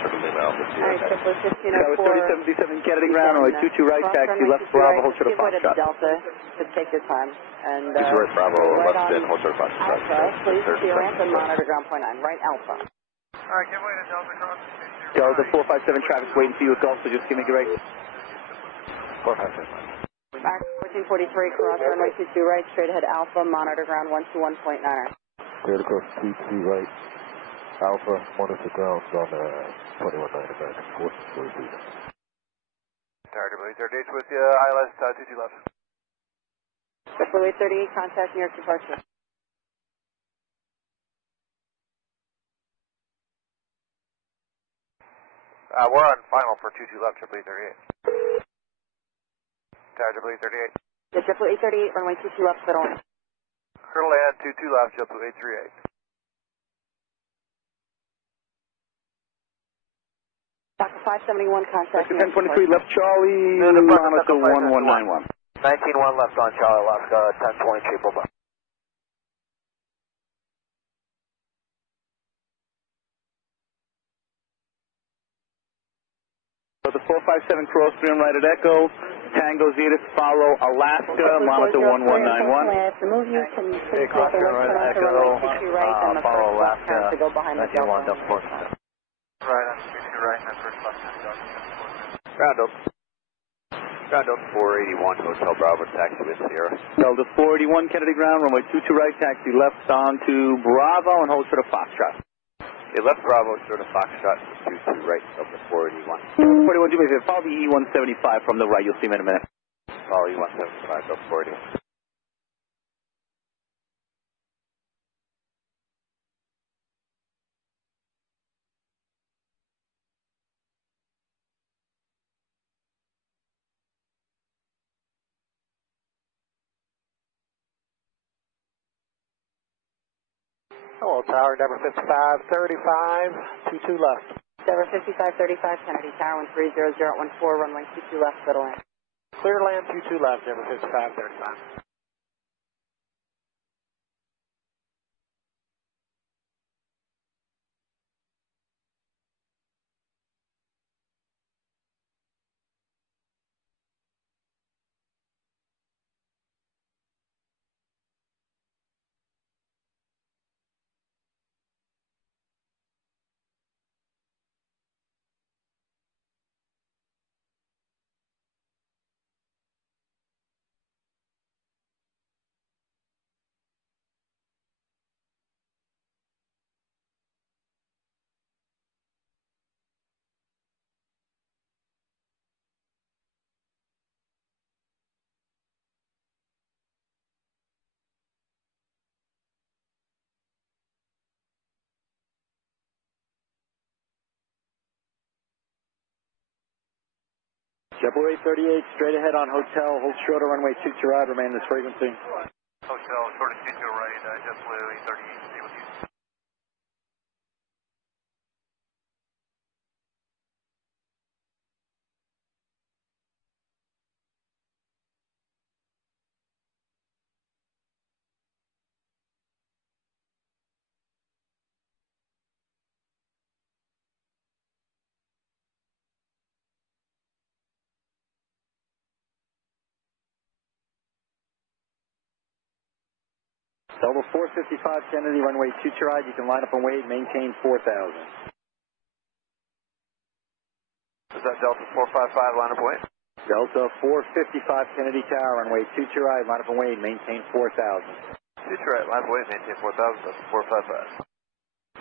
Circle Lima Alpha. Alright, Triple 1504. That was 3737 Kennedy ground, runway 22 right, taxi left Bravo, hold short of Foxtrot. Delta, to take your time. And, 22 right, Bravo, right left in, hold short of Foxtrot. Alpha, please clear ramp and monitor ground point 9, right Alpha. Alright, give way to Delta cross. Delta 457 traffic's waiting for you at Gulf, so just give me your right. 457. Alright, 1443, cross runway 22 right, straight ahead Alpha, monitor ground 121.9. Clear to cross 22 right, Alpha, monitor ground on 21.9 American, 1443. Target Blue 38 with you, ILS 22 left. Triple 838, contact New York departure. We're on final for 22 left, Triple 838. Triple 838. Yeah, Triple 838, runway 22 left, middle. Clear land 22 left, Triple 838. Docker 571, contact New York 1023 left Charlie, monitor 1191. 19-1 left on Charlie, left 1020 triple bar. So the 457 cross 3 on right at Echo, Tango Zeta, follow Alaska, monitor 1191. To move you, can you please cross take the left turn to runway 22 right, and the follow first left turn Alaska, to go behind the Delta. Right on 22 right, and then first left turn Delta. Ground up. Ground up 481, Hotel Bravo, taxi with Sierra. Delta 481 Kennedy ground, runway 22 right, taxi left onto Bravo and hold for the Foxtrot. Okay, left Bravo, sort of Foxtrot, 22 right, Delta 481. 41, do me a favor, follow the E175 from the right, you'll see him in a minute. Follow E175, Delta 481. Hello, Tower, Denver 5535, 22 left. Denver 5535, Kennedy Tower, 130014, runway 22 left, middle land. Clear land 22 left, Denver 5535. Double 838, straight ahead on Hotel, hold shorter runway 22 right, remain this frequency. Hotel, short of 22 right, JetBlue 838, stay with you. Delta 455 Kennedy, runway 22 right, you can line up and wait, maintain 4,000. Is that Delta 455 line of way? Delta 455 Kennedy Tower, runway 22 right, line up and wait, maintain 4,000. 22 right, line of way, maintain 4,000, that's 455.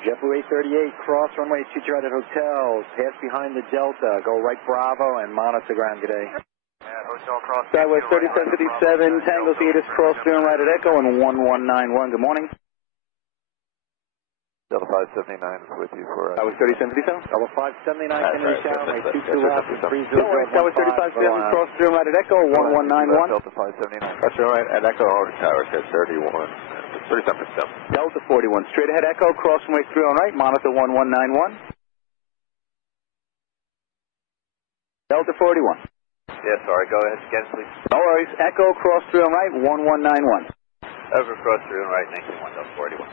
JetBlue 838, cross runway 22 right at Hotels, pass behind the Delta, go right Bravo and monitor ground today. Hotel cross. Skywest 3757, Tango Theater, cross doing right at Echo and 1191. Good morning. Delta 579 is with you for... Skywest 3757. Delta 579, Kennedy Tower, right, 22 left, 3015. Skywest 3557, cross doing right at Echo, 1191. Delta 579. That's all right, at Echo, Hotel Tower, says 31. 3757. Delta 41, straight ahead Echo, cross runway 3 on right, monitor 1191. Delta 41. Yeah, sorry, go ahead again, please. No worries, Echo, cross 3 on right, 1191. Over, cross 3 on right, 19-1, Delta 41.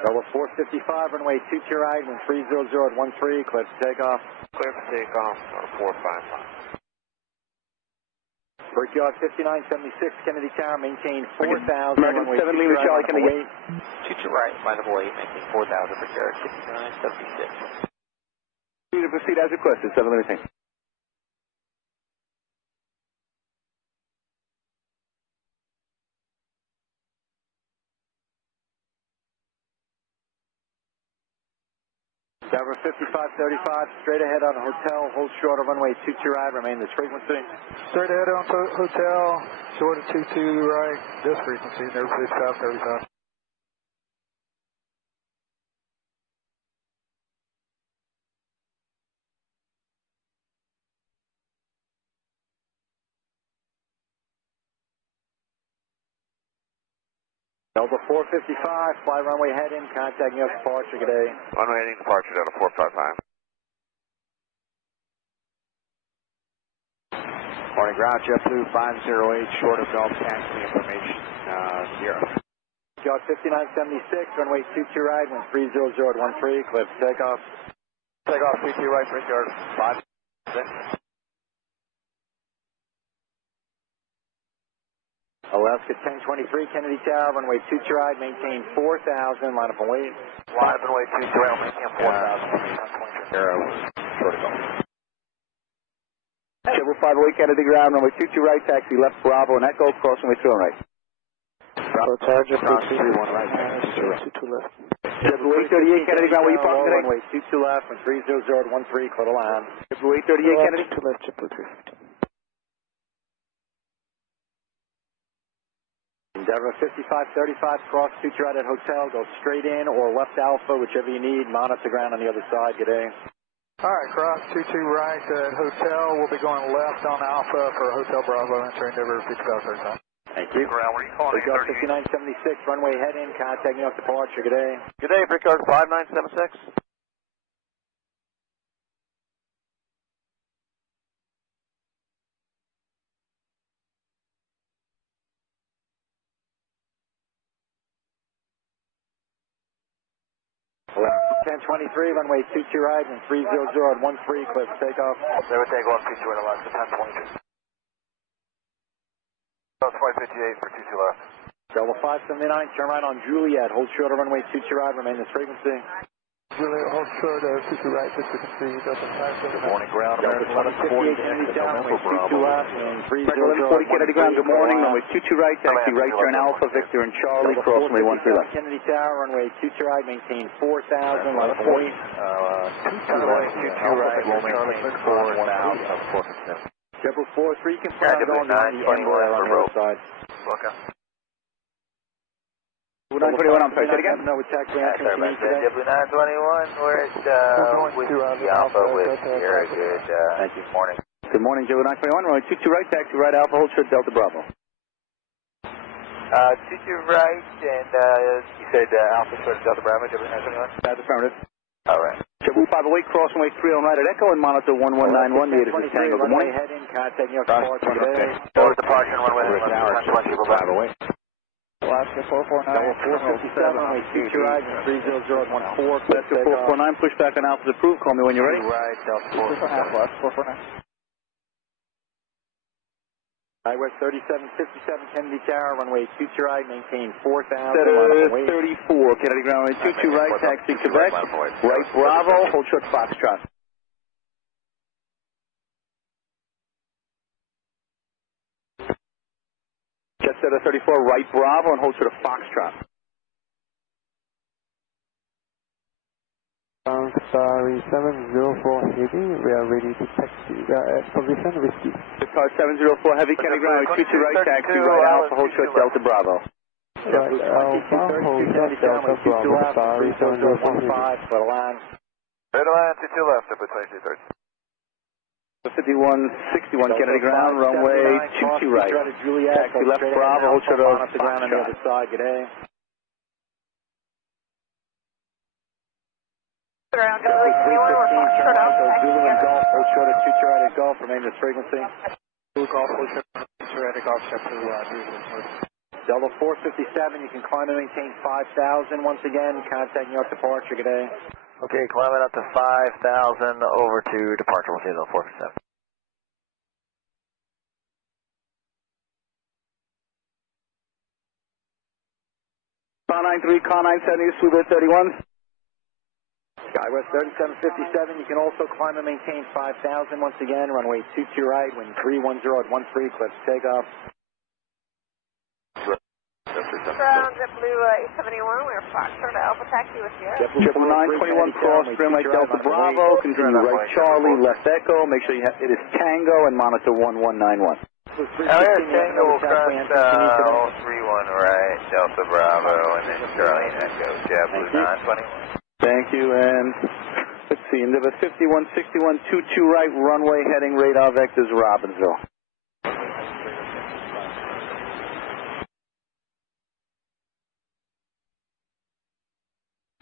Delta 455, runway 22 right, wind 300 at 13, clear for takeoff. Clear for takeoff on 455. Brickyard 5976, Kennedy Tower, maintain 4,000. American 7 Lima Charlie, Kennedy. 22 right, by the way, maintain 4,000 for Jared, 5976. To proceed as requested, 7 Lima Tank. Tower 5535, straight ahead on hotel, hold short of runway 22 right, remain this frequency. Straight ahead on hotel, short of 22 right, this frequency, never 5535. Delta 455, fly runway head in, contact New York departure, good day. Runway heading departure, Delta 455. Morning ground, JetBlue 508, short of Gulf, taxi information, 0. Brickyard 5976, runway 22 right, wind 300 at 13, clear for takeoff. Takeoff 22 right, Brickyard 506. Alaska 1023, Kennedy Tower, runway 22 right, maintain 4,000, line up and wait. Line up and wait, 22 right, maintain 4,000. 0, short of Gulf. Chevrolet 508, Kennedy ground, runway 22 right, taxi left Bravo and Echo, crossing way 2 right. Bravo Charger, Cross 31 right, 22 left. Chevrolet 838, Kennedy ground, where you parking today? Runway 22 left, wind 300 at 13, clear the line. Chevrolet 838, Kennedy. 2 left, JetBlue 350. Endeavor 5535, cross 22 right at hotel, go straight in or left Alpha, whichever you need, monitor ground on the other side, good day. All right, cross 22 right at hotel. We'll be going left on Alpha for Hotel Bravo, entering Endeavor 5535. Thank you. Ground, where are you calling? Brickyard 5976, runway head in, contact New York departure, good day. Good day, Brickyard 5976. Alaska 1023, runway 22 right, and 300 at 13, clear for takeoff. They would take off 22 right, Alaska 1023. That's flight 58 for 22 left. Delta 579, turn right on Juliet, hold short of runway 22 right, remain this frequency. Juliet, hold short of 22 right, this frequency, Delta 579. Morning ground, Delta American 58, Kennedy Tower, runway 22 left, and 300 40 Kennedy ground, good morning, runway 22 right, taxi right turn Alpha, Victor and Charlie, crossing way 13 left. Kennedy Tower, runway 22 right, maintain 4,000, line up point. 22 right, maintain 4,000. Double 43, confirm going on the end rail on the other side. Okay. 921, I'm sorry, say it again? No attack range from today. JetBlue 921, we're at Whiskey Alpha with very good Thank you. morning. Good morning, Joe 921, runway 22 right, taxi right Alpha, hold short Delta Bravo. 22 right, and you said Alpha short of Delta Bravo, JetBlue 921? That's affirmative. All right. Chevrolet 508, crossing way 30 right at Echo, and monitor 1191, the Asus Tango, good morning. Head in, contact New York departure today. Doors departure, runway Tower, 508. Alaska 449. Delta 457, runway 22 right, and 300 at 14, clear Let's go 449, push back on Alpha's approved, call me when you're ready. Right, Delta 449. Highway 3757, Kennedy Tower, runway 22 right, maintain 4,000. Set 34, Kennedy ground, runway 22 right, taxi Quebec, right Bravo, hold short Foxtrot. Jet set 34, right Bravo, and hold short Foxtrot. Sorry, 704 Heavy, we are ready to taxi. Position Whiskey. Car 704 Heavy, Kennedy ground, 22 right, taxi right Alpha, hold short Delta Bravo. Right, Alpha, hold short Delta Bravo. Sorry, 704 Heavy. For the line. Right line, 22 left, up at 2230. 5161 Kennedy ground, runway 22 right. Taxi left Bravo, hold short of the ground on the other side, good day. Ground, Julie, short out. Zulu and Golf, hold short of 22 right at Golf, remain this frequency. Zulu Golf, hold short of 22 right at Golf, JetBlue 350. Delta 457, you can climb and maintain 5,000 once again, contacting your departure, good day. Okay, climbing up to 5,000 over to departure. We'll see Delta 457. Car 93, car 970, Subaru 31. Skywest 3757, you can also climb and maintain 5,000 once again, runway 22 right, wind 310 at 13, clips takeoff. Ground JetBlue 871, we're Foxtrot Alpha Taxi with you. JetBlue 921 cross, trim right Delta Bravo, continue right Charlie, left Echo, make sure it is Tango and monitor 1191. Tango will cross 31 right, Delta Bravo, and then Charlie and Echo, JetBlue 921. Thank you, and let's see, Endeavor 5161, 22 right, runway heading radar vectors Robbinsville.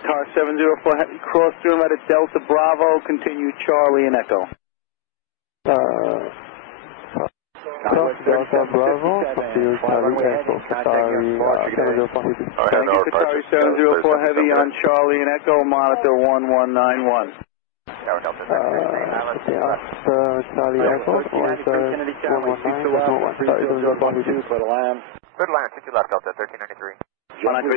Car 704, cross through right at Delta Bravo, continue Charlie and Echo. Delta Bravo, continue Charlie Echo, Qatari 704 Heavy on Charlie and Echo, monitor 1191. Charlie Echo, Good land, 60 left, Delta 1393. John 3,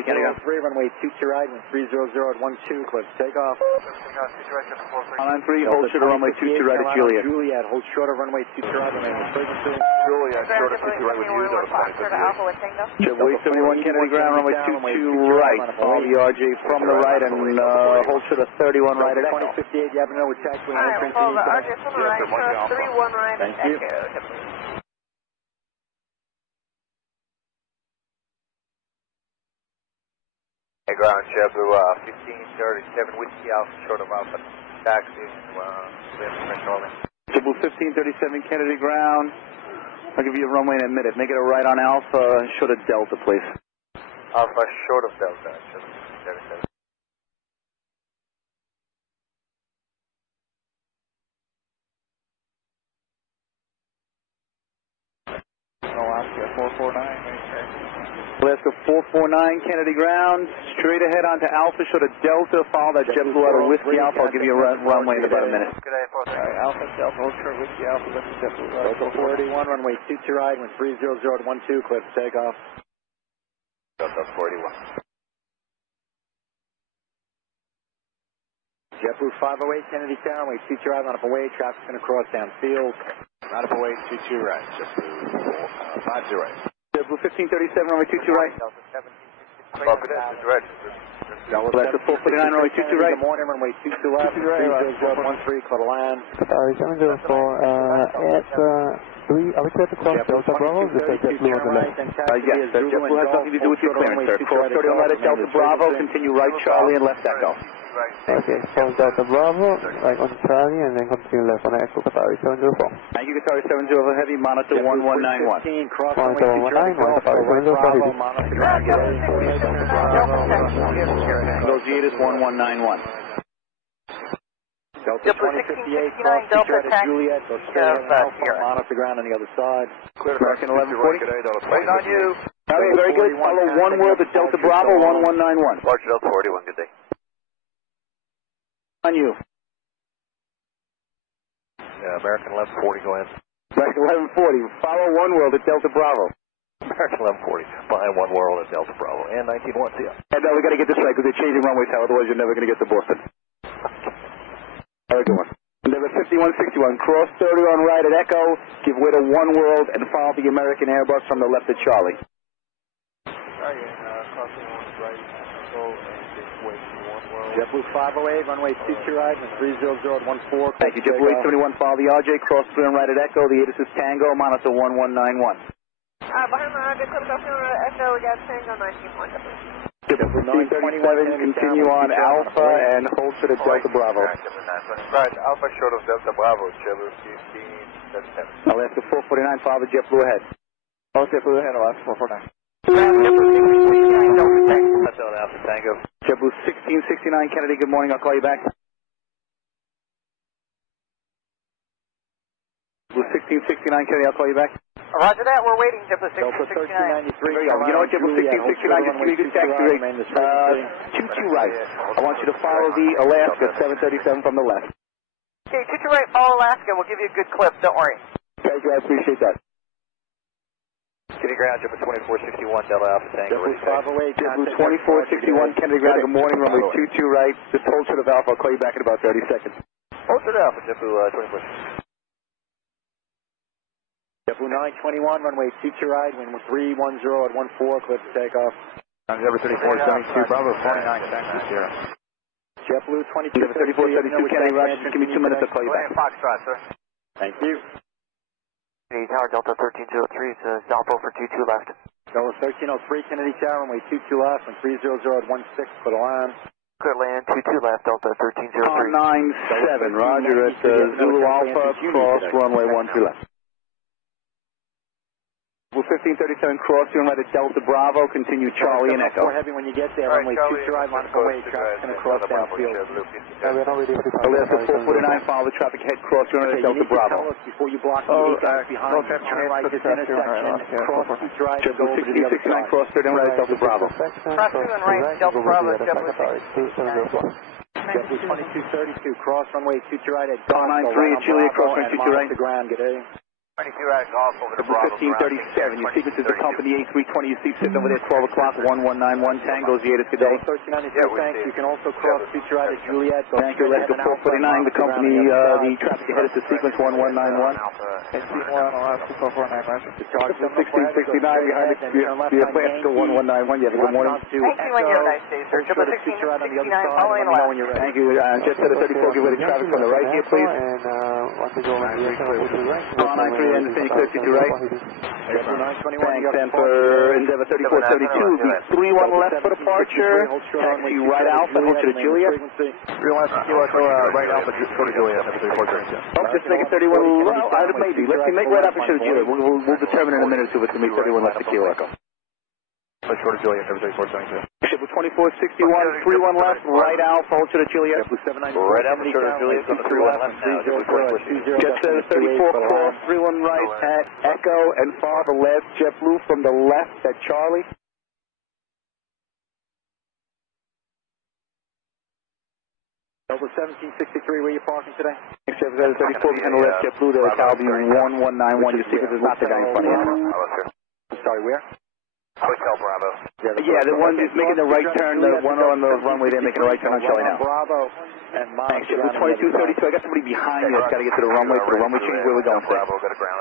runway 22 right, wind 300 at 12, clips takeoff. 193, hold short of runway 22 right at Juliet. Juliet, hold short of runway 22 right, remain with frequency. Juliet, short of 52 right with you, JetBlue 871 Kennedy ground, runway 22 right, follow the RJ from the right and hold short of 31 right at Echo. 2058, you have no attack, we Alright, follow the RJ from the right, short of 31 right, Thank you. Echo. Ground JetBlue 1537 Whiskey Alpha, short of Alpha Taxi, JetBlue 1537 Kennedy ground, I'll give you a runway in a minute, make it a right on Alpha, short of Delta please. Alpha, short of Delta, 1537. Alaska 449, Alaska 449 Kennedy ground, straight ahead onto Alpha, short of Delta, follow that JetBlue out of Whiskey Alpha, I'll give you a runway in about a minute. Good day, Alright, Alpha, Delta, hold short, Whiskey Alpha, lift the JetBlue. Delta 481, runway 22 right, wind 300 at 12, clips takeoff. Delta 41. JetBlue 508, Kennedy Town, runway 22 right, line up away, traffic's going to cross downfield. Line up away, 22 right, JetBlue 50 right. JetBlue 1537, runway 22 right. Delta 1766. Oh, good day, it's red. Alaska 449, runway 22 right. Good morning, runway 22 left, 300 at 13, clear to land. Qatari 704, are we clear to cross Delta Bravo? This is JetBlue on the left. Yes, JetBlue has nothing to do with your clearance, sir. Cross 31 right at Delta Bravo, continue right Charlie and left Echo. Okay, cross Delta Bravo, right on Charlie, and then continue left on Echo, Qatari 704. Thank you, Qatari 704 Heavy, monitor 1191. Cross Monitor 191, Qatari 704 Heavy. Negotiators 1191. Delta 2058, cross Delta at Juliet, go straight ahead and Alpha, monitor ground on the other side. American 1140. Waiting on you. Okay, very good. Follow one world at Delta Bravo 1191. Large Delta 41, good day. On you. Yeah, American 1140, go ahead. American 1140. Follow one world at Delta Bravo. American 1140, behind one world at Delta Bravo. And 19-1, see ya. And we got to get this right because they're changing runways now, otherwise you're never going to get to Boston. How are we doing? Endeavor 5161, cross 30 on right at Echo, give way to one world, and follow the American Airbus from the left at Charlie. Crossing right at Echo, and give way to one world. JetBlue 508, runway 22 right, and 300 at 14. Thank you, JetBlue 871, follow the RJ, cross 3 on right at Echo, the Asus Tango, monitor 1191. Behind the RJ, clip Echo, we got Tango 19.1. JetBlue 927, continue on Alpha and hold for the Delta Bravo. Right, Alpha short of Delta Bravo, JetBlue 1537. Alaska 449, follow the JetBlue ahead. Oh, JetBlue ahead, Alaska 449. That's on Alpha Tango. JetBlue 1669, Kennedy, good morning, I'll call you back. JetBlue 1669, Kennedy, I'll call you back. Roger that, we're waiting, JetBlue Delta 1669. 1393. There we go. You know what, JetBlue 1669, just give me a good taxi rate. 22 right. I want you to follow the Alaska 737 from the left. Okay, 22 right, follow Alaska, we'll give you a good clip, don't worry. Thank you, I appreciate that. Kennedy Ground, JetBlue 2461, Delta Alpha Tango. JetBlue 508. JetBlue 2461, Kennedy Ground, good morning, runway 22 right. Just hold short of Alpha, I'll call you back in about 30 seconds. Hold short of Alpha, JetBlue 24. JetBlue 921, runway 22 right, wind 310 at 14, clear for takeoff. Endeavor 3472, Bravo 49, taxi Sierra. JetBlue 3472, Kennedy Ground, just give me 2 minutes, I'll call you back. Foxtrot, sir. Thank you. Tower Delta 1303, it's Zalpo for 22 left. Delta 1303, Kennedy Tower, runway 22 left, and 300 at 16, clear to land. Clear land, 22 left, Delta 1303. 97, Roger, at Zulu Alpha, cross runway 13 left. 1537, cross you right at Delta Bravo, continue Charlie and Echo. More heavy when you get there, runway 22 right, line up away, traffic's going to cross downfield. Alaska 449, follow the traffic, head cross you right at Delta Bravo. Tell us before you block the guys behind you, turn right this intersection, cross 22 right, and go over to the other side. cross 39 right at Delta Bravo. Cross 2 and right, Delta Bravo, JetBlue 2232, cross runway 22 right at Golf. 93 at Julia, cross runway 22 right. The ground, good day. 22 right, Golf over to Bravo. 1537, your sequence is the company A320, you see sitting over there 12 o'clock, 1191, Tango's the 8th today. 1392, thanks. You can also cross 22 right at Juliet. Thank you, Alaska 449, the company, the traffic ahead is the sequence 1191. 1669 behind the Alaska 1191, you have a good morning. Thank you, and you have a nice day, sir. JetBlue 1669, following left. Thank you, Jet Setter 34, give way to traffic on the right here, please. And the clear to right. Thanks, and for Endeavor 3472, the 31 left for departure. Taxi right Alpha, hold to the Juliet. 31 left, right Alpha, go to Juliet, 3472. Oh, just make it 31, well, maybe. Let's see, make right Alpha to the Juliet. We'll determine in a minute if it's going to be 31 left to Kilo Echo. Let's go to Juliet, 3472. Ship with 2461, 31 left, right Alpha, hold to the Juliet. Right Alpha, short of Juliet, on the 31 left now, Jet Setter 34, cross, 31 right at Echo, and far the left, JetBlue from the left at Charlie. Delta 1763, where are you parking today? Jet Setter 34 behind the left, JetBlue to Calvi 1191, your sequence is not the guy in front of you. I'm sorry, where? Hotel Bravo. Yeah, the one who's making the right turn, the one on the runway, they're making the right turn on Charlie now. Bravo and Thanks, JetBlue 2232, I got somebody behind me that's got to get to the runway for the runway change. Where are we going today?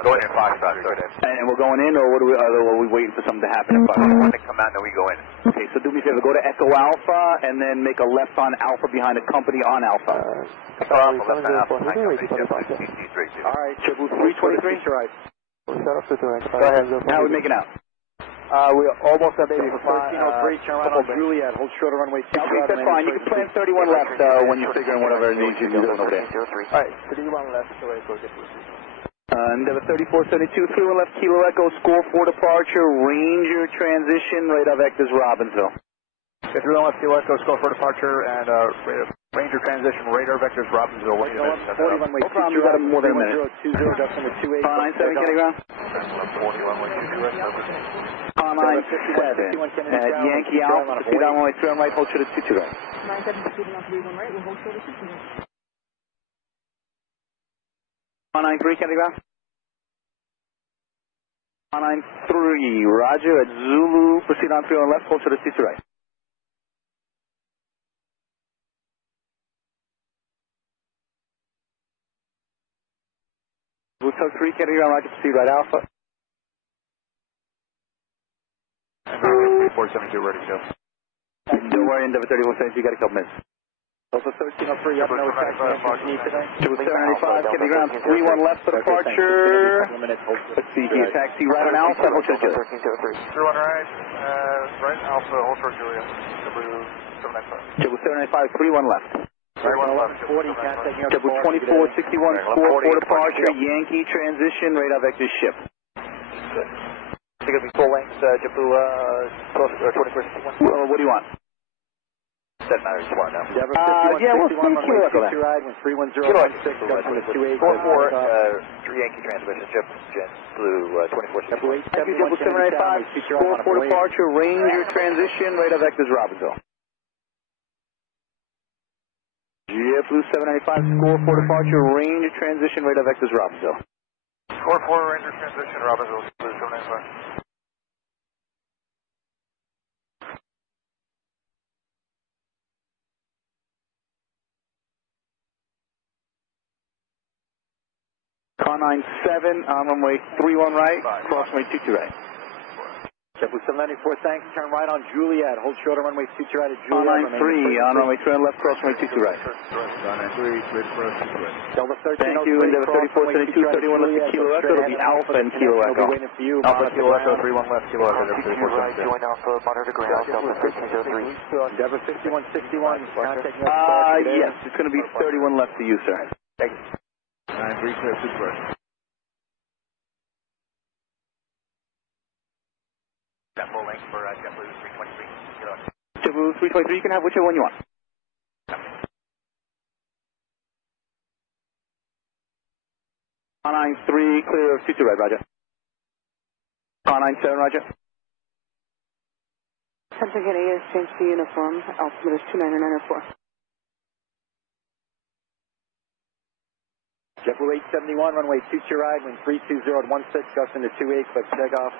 Going in Foxtrot, go ahead. And we're going in, or what are we waiting for something to happen in Foxtrot? When they come out, then we go in. Okay, so do me a favor, go to Echo Alpha, and then make a left on Alpha behind the company on Alpha. Alpha, left on Alpha, behind company, JetBlue All right, JetBlue 323. right. Go ahead, how are we making out? We're almost at maybe 1303, turn right on Juliet, hold short of runway 2. Okay, that's fine. You can plan 31 left when you're figuring whatever it needs you to do over there. Alright, 31 left, so go get Endeavor 3472, 31 left, Kilo Echo, score for departure, Ranger transition, radar vectors Robbinsville. 31 left, Kilo Echo, score for departure, and Ranger transition, radar vectors Robbinsville. Wait a minute. No problem, you got him more than a minute. 20, that's number 28. 97, Kennedy Ground. 97 at Yankee Alpha, proceed on runway 3 on right, hold short of 22 right. 97 proceeding on 31 right, we'll hold short of 22 right. 193, Kennedy Ground. 193, Roger, at Zulu, proceed on 3 on left, hold short of 22 right. Blue Tug 3, Kennedy Ground, Roger, proceed right Alpha. 472, ready to go. Don't worry, Endeavor 3172, you got a couple minutes. Also 1303, you have no taxi need today? 275, Kennedy Ground, 31 left for departure. Let's see here, taxi right on Alpha, hold short of 1303. 31 right, right Alpha, hold short Juliet, JetBlue 795, 31 left. 31 left, 40, can't take you up. JetBlue 2461, score for departure, Yankee transition, radar vector ship. It's going to be full length, JetBlue 2461. What do you want? Doesn't matter, it's far enough. Yeah, we'll see Kilo Echo then. Ride when 31016, Gulfstream 28. 4-4, 3 Yankee transmission, Jet Blue 2461. Thank you, JetBlue 795, score for departure, range your transition, radar vectors Robbinsville. JetBlue 795, score for departure, range your transition, radar vectors Robbinsville. Score 4, Ranger transition, Robbinsville, Blue 795. Car 97 on runway 31 right, cross runway 22 right. JetBlue 794, thanks. Turn right on Juliet. Hold short on runway 22 right at Car Juliet. 93 on runway 3 left, cross runway 22 right. Delta 13. Thank you, Endeavor 3472, 31 left to Kilo Echo. It'll be Alpha and Kilo Echo. Alpha, Kilo Echo, 31 left, Kilo Echo, right, join Alpha, monitor ground, Delta 1303. Endeavor 5161, contact Yes, it's going to be 31 left to you, sir. Thank you. 93 clear to first. Full length for JetBlue 323. JetBlue 323, you can have whichever one you want. R93, clear of 22 right, roger. R97, roger. Central is change to uniform, altimeter is 29904. JetBlue 871, runway 22 right, wind 320 at 16, gust into 28, clip takeoff.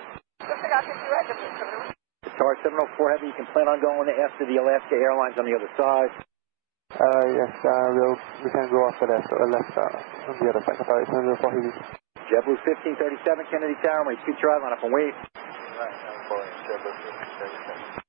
Guitar 704 Heavy, you can plan on going after the Alaska Airlines on the other side. Yes, we can go after that, left on the other side. Qatar 704 Heavy. JetBlue 1537, Kennedy Tower, runway 22 right, line up and wait. Right, I'm following JetBlue 1537.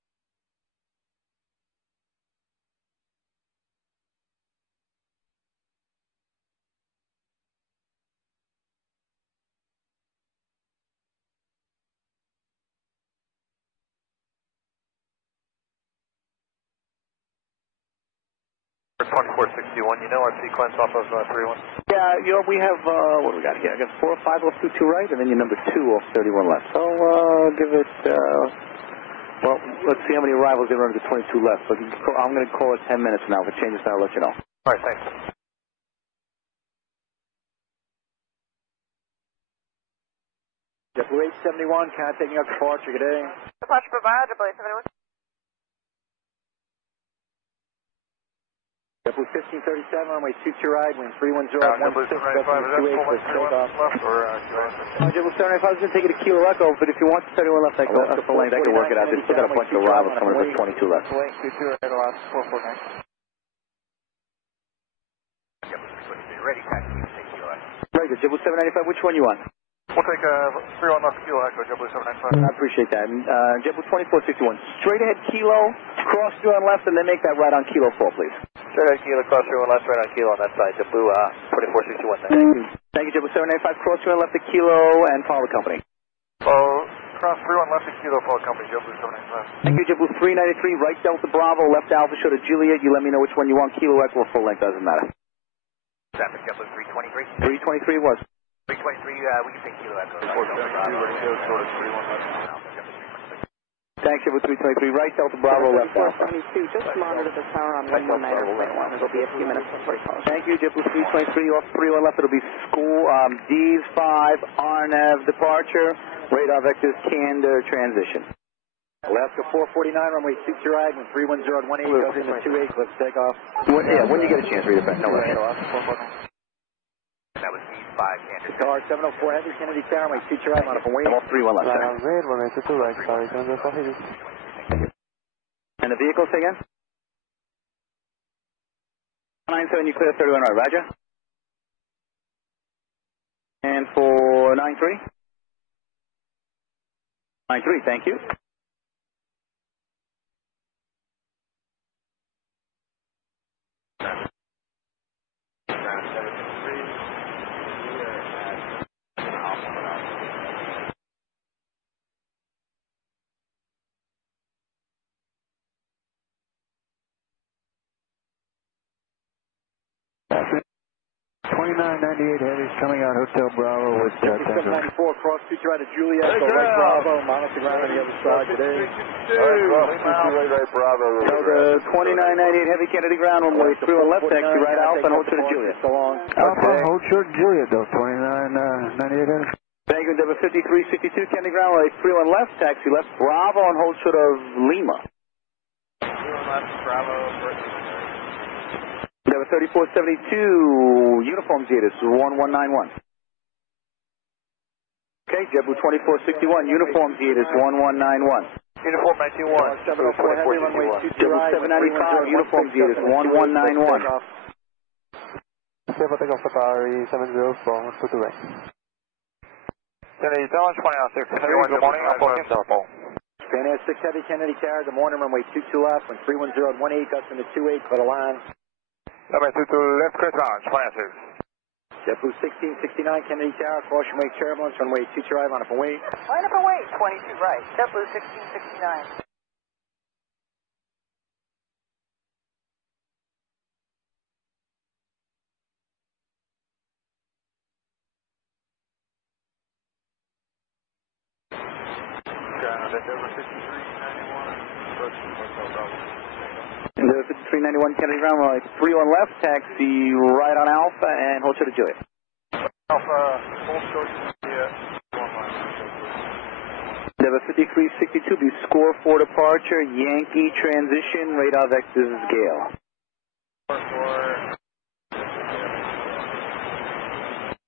For 2461, you know our sequence off of 31? Yeah, we have, what do we got here? I got 4 or 5 off 22 right, and then your number 2 off 31 left. So, give it, well, let's see how many arrivals they run to 22 left. But I'm going to call it 10 minutes now. If it changes, I'll let you know. All right, thanks. JetBlue 871, contacting our departure, good day. Departure provided, JetBlue 871. JetBlue 1537, runway 22 right, wind 310 at 16, gust into 28, clip takeoff. Left or JetBlue 795, I was going to take it to Kilo Echo, but if you want 31 left, I can work it out. They still got a bunch of arrivals coming for 22 left. 22 right, last 449. Ready, taxi, take Kilo Echo. Very good. JetBlue 795, which one you want? We'll take 31 left Kilo Echo, JetBlue 795. I appreciate that. And JetBlue 2461, straight ahead Kilo, cross through on left, and then make that right on Kilo 4, please. Straight ahead Kilo, cross 31 left, right on Kilo on that side. JetBlue 2461, thank you. Thank you, JetBlue 795, cross through on left to Kilo, and follow the company. Oh, cross 31 left to Kilo, follow company, JetBlue 795. Thank you, JetBlue 393, right Delta Bravo, left Alpha, show to Juliet. You let me know which one you want, Kilo Echo or full length, doesn't matter. Traffic, JetBlue 323. 323 was. 323, we can take Kilo Echo. 472, radio, short of 31 left. Thanks, JetBlue 323, right Delta Bravo, left Alpha. 472, just monitor the tower on 119.1. It'll be a few minutes before you call. Thank you, JetBlue 323, off 31 left, it'll be school, D's 5, RNAV departure, radar vectors, candor, transition. Alaska 449, runway 22 right, wind 310 at 18, gust into 28, clip takeoff. When you get a chance, read it back. No rush. That was E5, Kansas. Guitar 704 Heavy, Kennedy Tower, runway 22 right, line up and wait. I'm off 31 left, sir. Red, runway 22 right, Qatar 704 Heavy. And the vehicle, say again? 97, you clear 31 right, roger. And for 93? 93, thank you. 2998 Heavy's coming out Hotel Bravo with 794, cross 2 right to Juliet, so right Bravo, monitor ground on the other side today. Right Bravo. So the 2998 Heavy Kennedy ground, runway 31 left, taxi right Alpha, and hold short to Juliet. So long. Alpha, hold short Juliet though, 2998 Heavy. Thank you, Endeavor 5362, Kennedy ground, runway 31 left, taxi left Bravo, and hold short of Lima. 31 left, Bravo, Endeavor 3472, uniform Zetas, 1191. Okay, JetBlue 2461, uniform Zetas, 1191. Uniform 91. JetBlue 795, uniform Zetas, 1191. Stable takeoff Qatari 704, to the right. Kennedy, launch 20 out 6. Good morning, I'm booking telephone. Fan Air 6 Heavy Kennedy Tower, good morning, runway 22 left, when 310 at 18, gusting to 28, clear the line. Runway 22 left, clear launch, 20 out 6. JetBlue 1669 Kennedy Tower, caution wake turbulence, runway 22 right, line up and wait. Line up and wait, 22 right. JetBlue 1669. Endeavor 5391 Kennedy ground, runway 31 left, taxi right on Alpha, and hold short to Juliet. Alpha, hold short to Juliet. Endeavor 5362, be score for departure, Yankee transition, radar vectors Gale.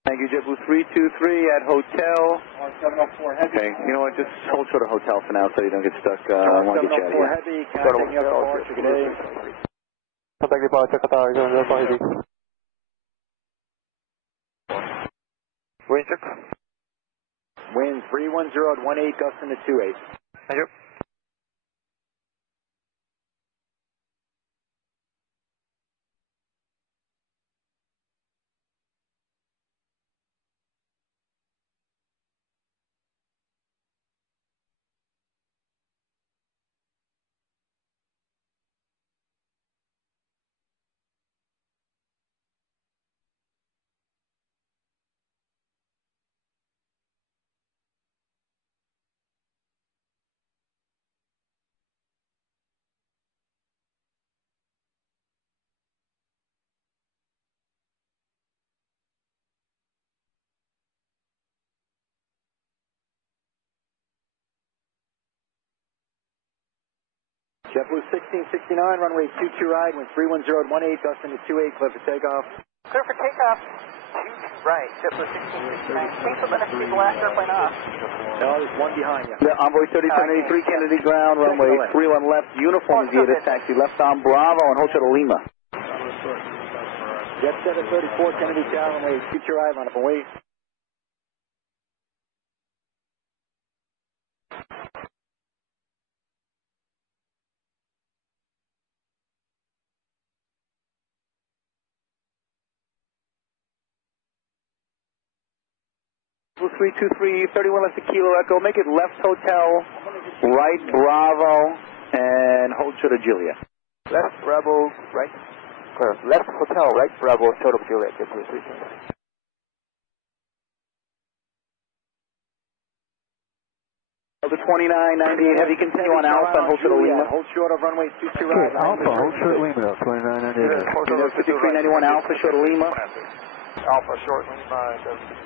Thank you, JetBlue 323 at Hotel. 704 Heavy. Okay, you know what, just hold short of Hotel for now so you don't get stuck. I want to get you out of here. Heavy, contacting up departure, good day. Contact departure Qatari 704 Heavy. Wind check. Wind 310 at 18, gusting to 28. Thank you. JetBlue 1669, runway 22 right, wind 310 at 18, gusting to 28, clear for takeoff. Clear for takeoff. 22 right. JetBlue 1669. Think we're going to see the last airplane off. No, there's one behind you. Yeah, Envoy 3783, Kennedy ground, runway 31 left, uniform Zeta, taxi left on Bravo, and hold short to Lima. Jet 734, Kennedy Tower, runway 22 right, line up and wait. JetBlue 323, 31 left to Kilo Echo, make it left Hotel, right Bravo, and hold short to Juliet. Left Bravo, right. Clear. Left Hotel, right Bravo, short of Juliet. JetBlue 323. The 2998 Heavy, continue on Alpha and hold short of Lima. Hold short of runway 22 right. Alpha, hold short Lima though, 2998. 5391 Alpha, short of Lima. Alpha, short Lima,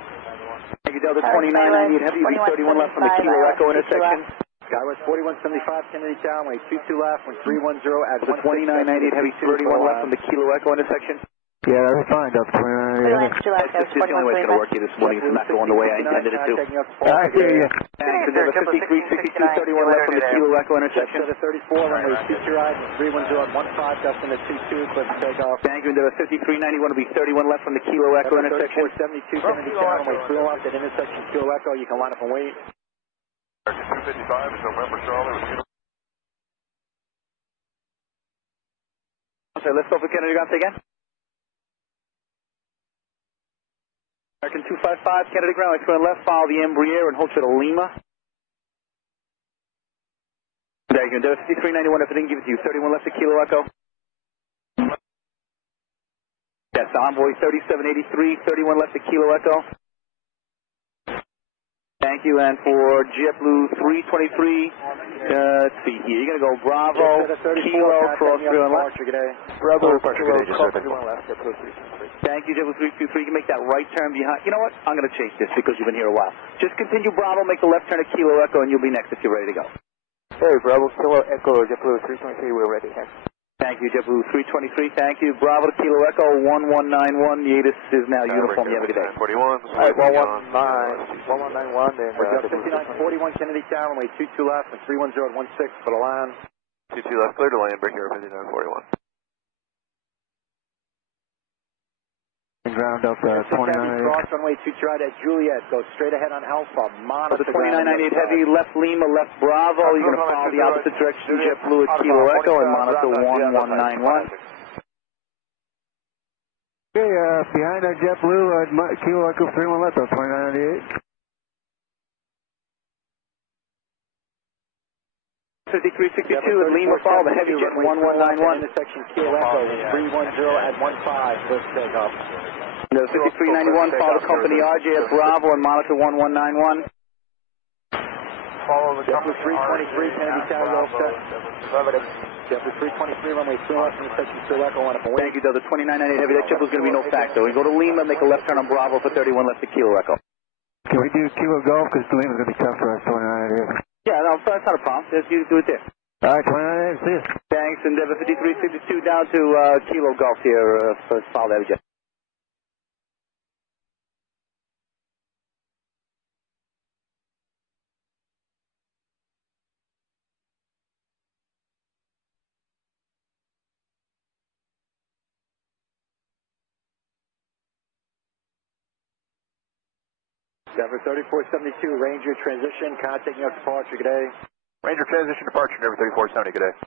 Thank you, Delta 2998 Heavy, V31 left from the Kilo Echo intersection. Skywest 4175 Kennedy Tower, way 22 left, when 310 at the 2998 Heavy, 31 left from the Kilo Echo intersection. Yeah, that's fine, Delta 2998. That's the only way it's going to work here this morning. It's not going the way I intended it to. I hear you. Thanks, Endeavor 5362, 31 left from the Kilo Echo intersection. 34, runway 22 right, 310 at 15, gusting to 22, clear for takeoff. Thank you, Endeavor 5391 will be 31 left from the Kilo Echo intersection. 72 Kennedy Tower, runway 3 left at intersection Kilo Echo. You can line up and wait. 255 is November Charlie. Okay, let's go for Kennedy ground again. American 255, Kennedy ground, right turn left, follow the Embraer and hold short of Lima. There you go, 5391, if it didn't give it to you, 31 left to Kilo Echo. That's Envoy 3783, 31 left to Kilo Echo. Thank you, and for JetBlue 323, let's see here, you're going to go Bravo, Kilo, cross 31 left. Bravo, departure good day, just Thank you, JetBlue 323, you can make that right turn behind. You know what, I'm going to change this because you've been here a while. Just continue Bravo, make the left turn at Kilo Echo, and you'll be next if you're ready to go. Hey, Bravo, Kilo Echo, JetBlue 323, we're ready. Thank you, JetBlue 323, thank you. Bravo to Kilo Echo, 1191, the Atus is now uniform, you have a good day. 41. All right, 1191, and We're 5941 Kennedy Tower, runway 22 left, and 310 at 16 for the line. 22 left, clear to land, break here, 5941. Ground up 29. Cross runway 22 right at Juliet, go straight ahead on Alpha, monitor the 2998 heavy, left Lima, left Bravo, you're going to follow the opposite direction, JetBlue at Kilo Echo, and monitor 1191. Okay, behind our JetBlue, Kilo Echo 31 left, 2998. 5362 at Lima, follow the heavy jet 1191. Intersection Kilo Echo, 310 at 15, first takeoff. 5391, follow the company RJ at Bravo and monitor 1191. Follow the company JetBlue 323, Kennedy Tower, all set. JetBlue 323, runway 3 left, intersection Kilo Echo, on up and wait. Thank you, Delta 2998 heavy, that JetBlue's going to be no factor. We go to Lima, make a left turn on Bravo for 31 left to Kilo Echo. Can we do Kilo Golf, because Lima's going to be tough for us, 2998. Yeah, no, that's not a problem. Just you do it there. All right, 2998, see you. Thanks, Endeavor 5362 down to Kilo Golf here for follow that jet. Endeavor 3472, Ranger transition, contacting your departure, good day. Ranger transition departure, Endeavor 3470, good day.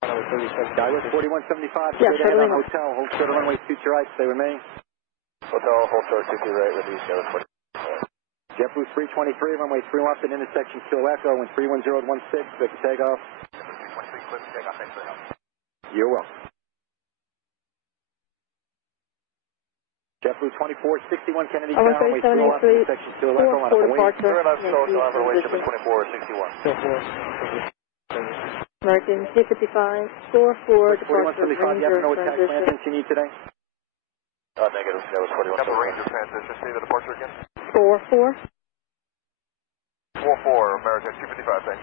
Skyward 4175, straight ahead on hotel, hold short of runway 22 right, stay with me. Hotel, hold short 22 right, with these guys. JetBlue 323, runway 3 left at intersection Kilo Echo, and 310 at 16, clear for takeoff. 323, clear for takeoff, thanks for the help. You're welcome. JetBlue 2461 Kennedy Tower, runway 3 left at intersection Kilo Echo, on up and wait. Clear enough, so on runway 2461. American K55, 44, departure 4175, you happen to know what tax lanterns you need today? Negative, that was 41. Have a Ranger transition, say the departure again. 44. 44, American 255, thanks.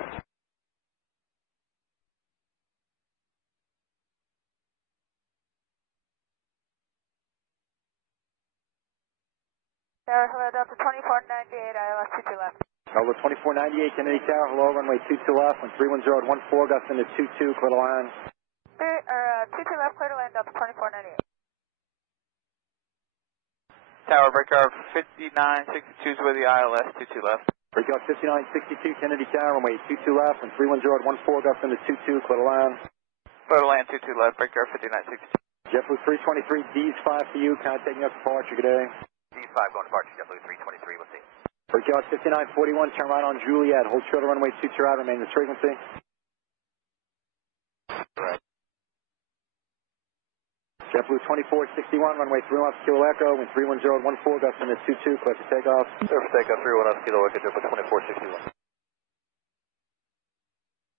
Hello, Delta 2498, ILS 22 left. Delta 2498 Kennedy Tower, hello, runway 22 left, when 310 at 14, gust into 22, clear to line. 22 left, clear to land, Delta 2498. Tower, breakout 5962 is with the ILS, 22 left. Breakout 5962 Kennedy Tower, runway 22 left, when 310 at 14, gust into 22, clear to line. Clear to land, 22 left, breakout 5962. JetBlue 323, D's 5 for you, contacting your departure, good day. D's 5 going departure, JetBlue 323, we'll see. Breakout 5941, turn right on Juliet, hold short of runway 22 right, remain this frequency. Right. JetBlue 2461, runway 3 left, Kilo Echo, when 310 at 14, gust into 22, clear for takeoff. Clear for takeoff, 31 left, Kilo Echo, JetBlue 2461.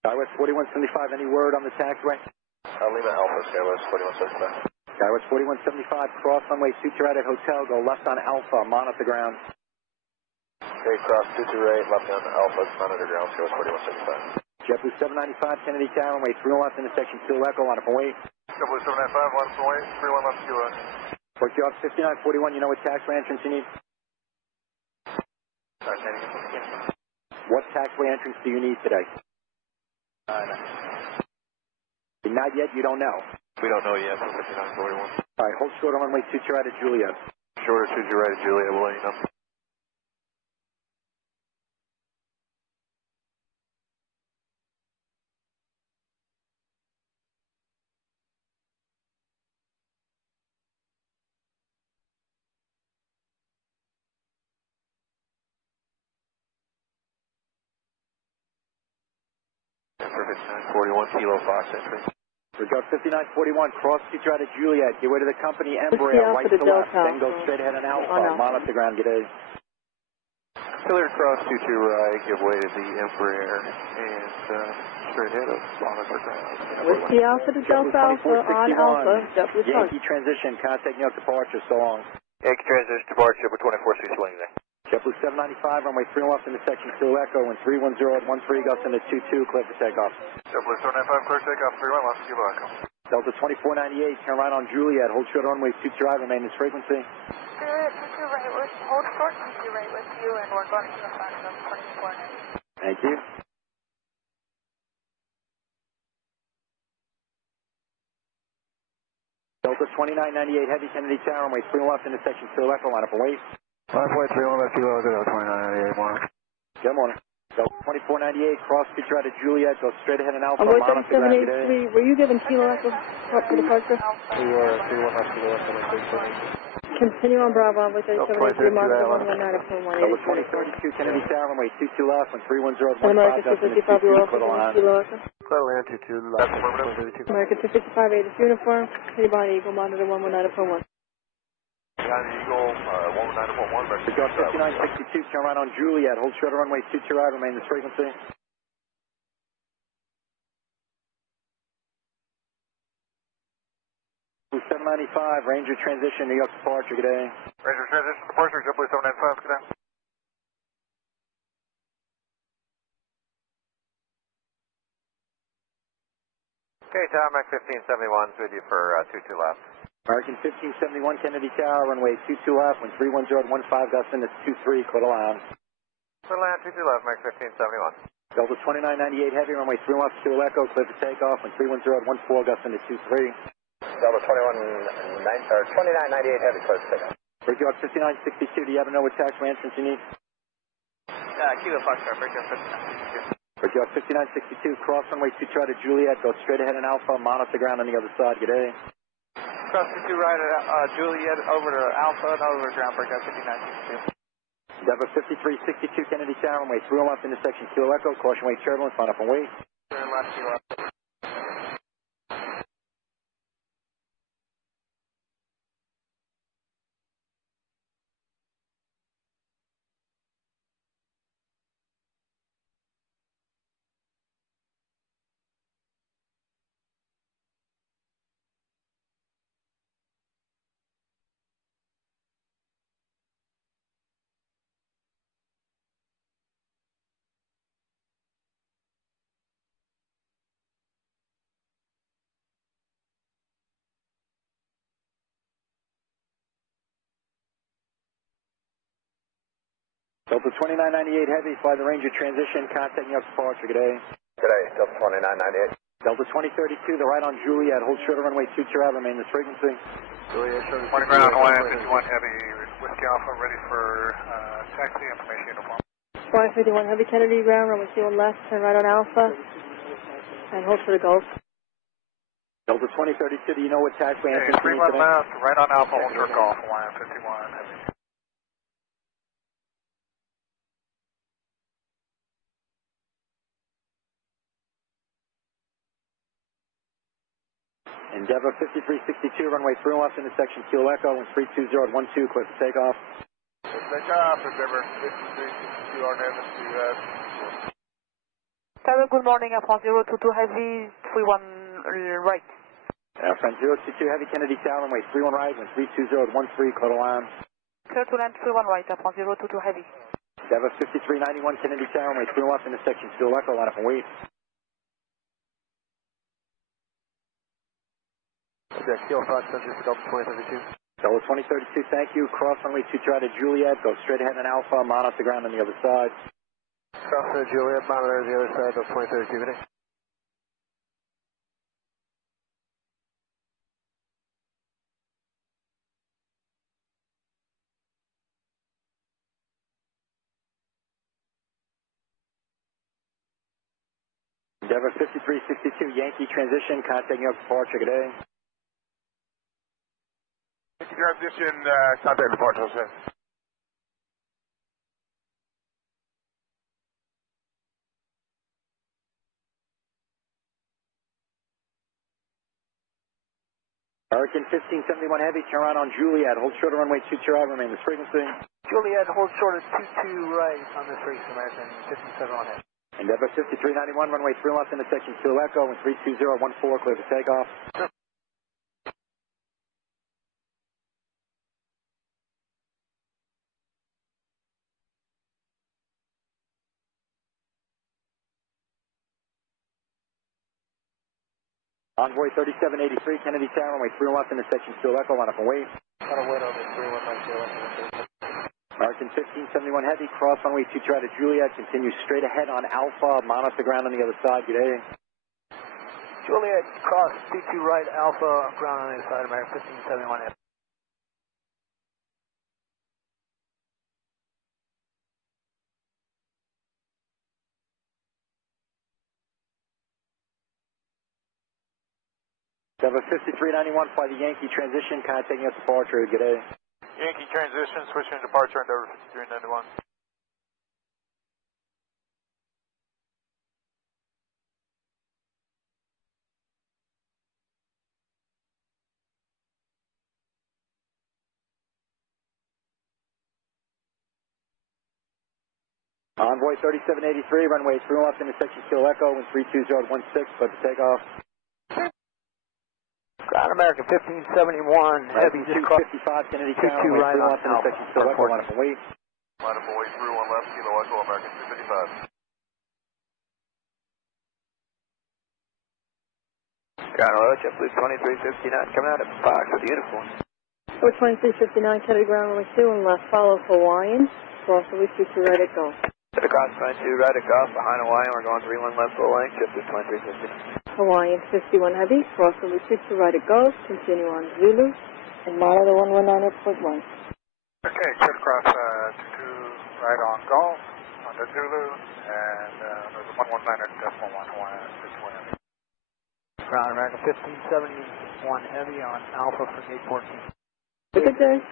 Skywest 4175, any word on the taxiway? Lima Alpha, Skywest 4175. Skywest 4175, cross runway 22 right at hotel, go left on Alpha, monitor ground. Okay, cross 22 right, left on Alpha, monitor ground, Skywest 4175. JetBlue 795, Kennedy Tower, runway 3 left, intersection Kilo Echo, on up and wait. JetBlue 795, one away, 31 left, Kilo. Breakout 5941, you know what taxiway entrance you need? What taxiway entrance do you need today? Not yet, you don't know. We don't know yet, 5941. Alright, hold short on runway 22 right at Juliet. Shorter 22 right at Juliet, we'll let you know. for 5941, Kilo Fox entry. Regard 5941, cross future out of Juliet, get way to the company Embraer, Alpha right to to left, Delta. then go straight ahead and Alpha, On Alpha. monitor ground, good day. Clear cross 22 right, give way to the Embraer, and straight ahead of monitor ground. Whiskey Alpha to Delta Alpha on Alpha, JetBlue Yankee transition, contact New York departure, so long. Yankee transition departure for 2461 today. JetBlue 795, runway 3 left into section Kilo Echo, and 310 at 13, gust into 22, clear for takeoff. JetBlue 795, clear takeoff, 31 left, Kilo Echo. Delta 2498, turn right on Juliet, hold short runway 22 right, maintenance frequency. Spirit, 22 right with, hold short, 22 right with you, and we're going to the front of 24. Thank you. Delta 2998, heavy Kennedy Tower, runway 3 left into section Kilo Echo, line up and wait. 5.31 left, Kilo Echo, 2998, morning. Good morning. Delta 2498, cross future out of Juliet, go straight ahead and Alpha, Avoid monitor ground, good day. 783, were you given Kilo Echo up for departure? We were 31 left, Kilo Echo, 37. Continue on Bravo, Envoy 3783, monitor 119 at Delta 118. 2032, Kennedy Tower, runway 22 left, when 310 at 15, American gust into 255, you're 22, off clear the line. Kilo Echo. Clear land 22 left, 132. American 255, Aegis uniform, continue behind Eagle, monitor 119 at 1. Behind the Eagle, 119.1, Regard 5962, turn right on Juliet, hold short runway 22 right, remain this frequency. Blue 795, Ranger transition, New York departure, good day. Ranger transition departure, JetBlue 795, good day. Okay, Tower Mac 1571 is with you for 22 left. American 1571, Kennedy Tower, runway 22 left, when 310 at 15, gust into 23, clear the line. Clear land 22 left, Mac 1571. Delta 2998 heavy, runway 3 left, Kilo Echo, clear for takeoff, when 310 at 14, gust into 23. Delta 2998 heavy, close to takeoff. Regard 5962, do you happen to know what taxiway entrance you need? Kilo Foxtrot, Regard 5962. Regard 5962, cross runway 22 out of Juliet, go straight ahead and Alpha, monitor ground on the other side, good day. Cross 22 right at Juliet, over to Alpha, and over to ground, Regard 5962. Denver 5362, Kennedy Tower, runway 3 left into section Kilo Echo, caution wait turbulence, line up and wait. Turn left, Kilo Echo. Delta 2998 heavy, fly the Ranger transition, contact New York departure, good day. Good day, Delta 2998. Delta 2032, the right on Juliet, hold short runway 22 out, remain this frequency. Juliet, show the 20 ground, Hawaiian 51 heavy, Whiskey Alpha, ready for taxi, information uniform. Hawaiian 51, heavy Kennedy ground, runway 21 left, turn right on Alpha, and hold for the Gulf. Delta 2032, do you know what taxiway Okay, entrance you need 31 today? left, right on Alpha, hold short golf, Hawaiian 51 heavy. Endeavor 5362, runway 3 left into section Kilo Echo, when 320 at 12, clear for takeoff. Takeoff, Endeavor 5362, RNAV, US. Tower, good morning, Alpha 022 heavy, 31 right. Front 022, heavy Kennedy Tower, runway 31 right, when 320 at 13, clear the line. Clear to land 31 right, Alpha 022 heavy. Endeavor 5391, Kennedy Tower, runway 3 left into section Kilo Echo, line up and wait. Okay, Kilo Fox, Central, Delta 2032. Delta 2032, thank you. Cross runway 22 out of Juliet, go straight ahead and Alpha, monitor ground on the other side. Cross Juliet, monitor the other side, Delta 2032, good day. Endeavor 5362, Yankee transition, contact New York departure, good day. Transition, contact departure, sir. American 1571 Heavy, turn around on Juliet. Hold short of runway 22 right, remain this frequency. Juliet, hold short of 22 right on this frequency, American 1571 Heavy. Endeavor 5391, runway 3 left intersection Kilo Echo, and 32014, clear for takeoff. Sure. Envoy 3783, Kennedy Tower, runway 3 left intersection Kilo Echo, line up and wait. Got to wait over 315. American 1571 Heavy, cross runway 22 right at Juliet, continue straight ahead on Alpha, monitor ground on the other side, good day. Juliet, cross 22 right, Alpha, ground on the other side, American 1571 Heavy. Endeavor 5391, fly the Yankee transition, contacting us departure, good day. Yankee transition, switching departure, Endeavor 5391. Envoy 3783, runway 3 left intersection Kilo Echo, and 32016, clear for takeoff. Ground American 1571 Heavy, just cross 255, Kennedy 22 Tower, runway right 3 on left intersection Kilo Echo, line up and wait. Line up and wait through 1 left, Kilo Echo, American 255. Ground Royal, JetBlue 2359, coming out of Fox with the uniform. 2359, Kennedy ground runway 2 and left, follow Hawaiian, cross runway 22 right at Gulf. To the cross 22 right at Golf, behind Hawaiian, we're going 31 left full length, JetBlue 2359. Hawaiian 51 Heavy, cross runway 22 right at Gulf, continue on Zulu, and monitor 119.1. Okay, clear to cross 22 right on Golf, on the Zulu, and there's a 119.1 Hawaiian 51 Heavy. Ground American 1571 Heavy on Alpha for gate 14. Good day.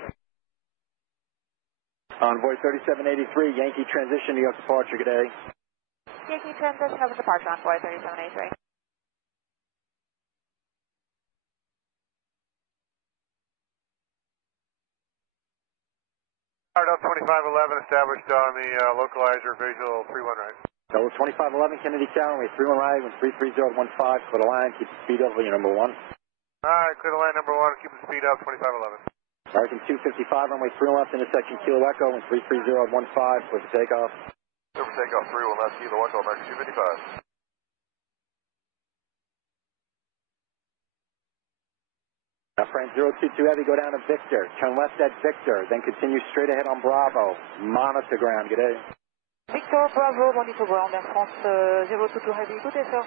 Envoy 3783, Yankee transition, New York departure, good day. Yankee transition, have a departure on Envoy 3783. Start up 2511, established on the localizer, visual 31 right. Delta 2511, Kennedy Tower, runway 31 right, with 33015, clear the line, keep the speed over, your number 1. Alright, clear the line number 1, keep the speed up, 2511. American 255, runway 3 left, intersection Kilo Echo, and 33015, clear for takeoff. Clear for takeoff, 31 left, Kilo Echo, American 255. Now, friend 022 Heavy, go down to Victor, turn left at Victor, then continue straight ahead on Bravo, monitor ground, good day. Victor, Bravo, monitor ground, Air France 022 Heavy, good day, sir.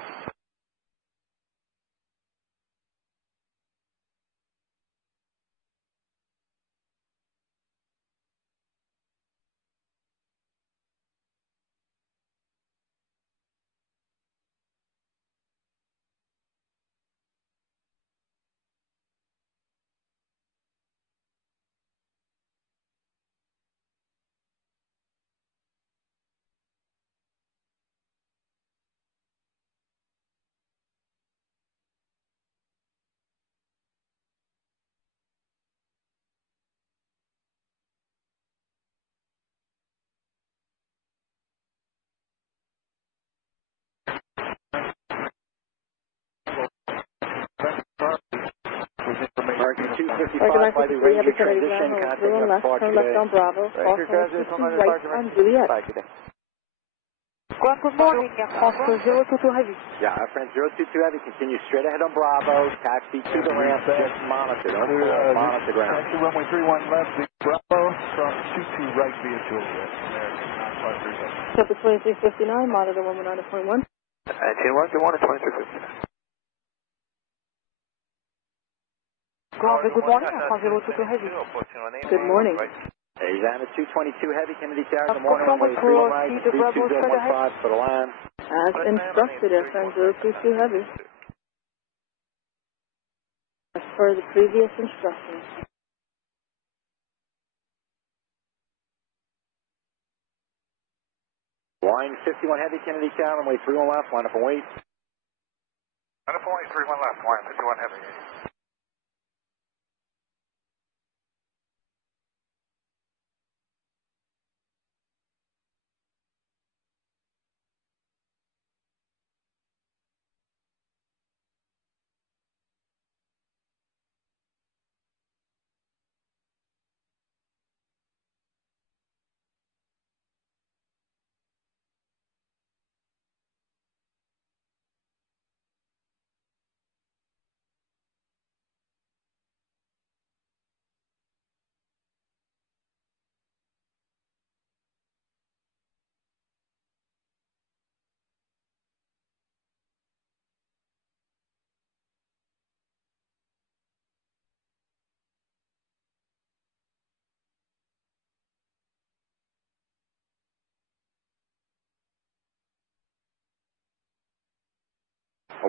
American 255, by the Ranger transition, contacting us departure, good day. Left on Bravo, cross runway 22 right on Juliet. Good morning, Air France 022 Heavy. Yeah, our friend 022 Heavy, continue straight ahead on Bravo, taxi to the ramp, just monitor, don't fall, monitor ground. Taxi runway 31 left, via Bravo, cross 22 right via Juliet. Delta 2359, monitor 119.1. 19 to 1 at 2359. Ground, good morning, Air France 022 Heavy. Good morning. He's on the 222 Heavy, Kennedy Tower, good Confirm morning, with runway 31 right, Bravo, Bravo, 32015 for the line. As instructed, Air France 022 Heavy. As per the previous instructions. Line 51 Heavy, Kennedy Tower, runway 31 left, line up and wait. Line up and wait, 31 left, line 51 Heavy.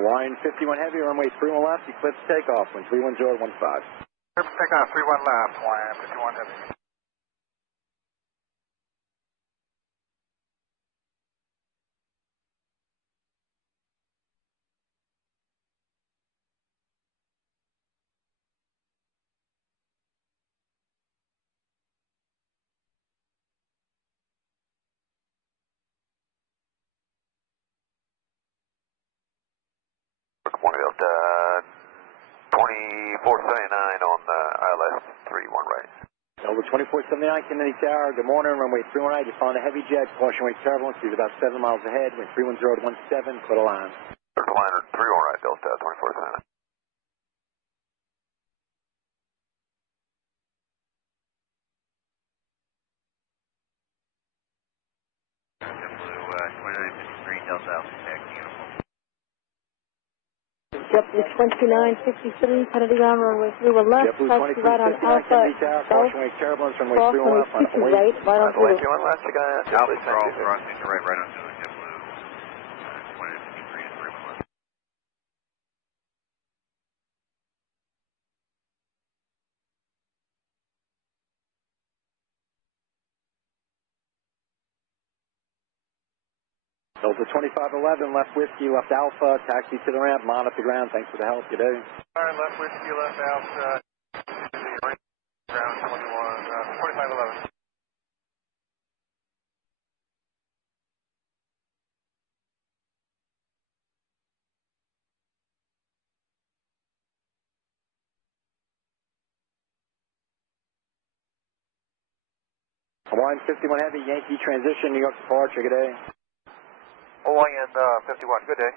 Hawaiian 51 Heavy, runway 31 left, eclipse takeoff, wind 31015. Take off 31 left, Hawaiian 51 Heavy. Good morning, Delta 2479 on the ILS 31 right. Delta 2479, Kennedy Tower, good morning, runway 318, you found a heavy jet, caution wing turbulence, he's about 7 miles ahead, wind 31017, clear the line. Clear the line, 31 right, Delta 2479. JetBlue 2953, Delta Alpha taxi uniform. JetBlue 2953, Kennedy ground, runway 31 left, taxi right on Alpha, Golf, cross runway 22 right, right on Zulu. 21 left, you got Alpha Cross, crossing to right on Zulu, JetBlue 2953 to 31 left. Delta 2511, left whiskey, left Alpha, taxi to the ramp, monitor ground, thanks for the help, good day. Alright, left whiskey, left Alpha, ground 21, 2511. Hawaiian 51 Heavy, Yankee transition, New York departure, good day. Hawaiian 51, good day.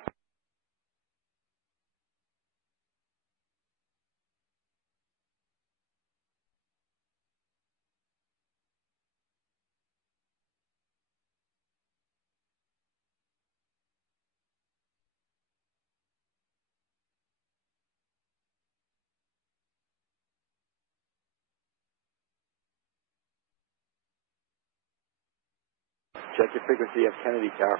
Check your frequency of Kennedy Tower.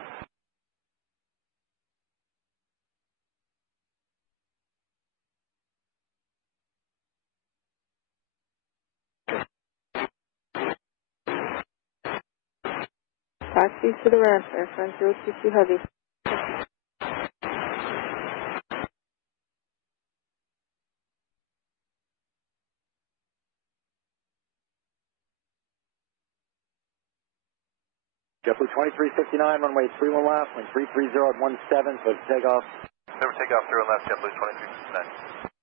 Taxi to the ramp, airfront 022 Heavy. JetBlue 2359, runway 31 left, wind 330 at 17, so take off. Never take off 0 left, JetBlue 2359.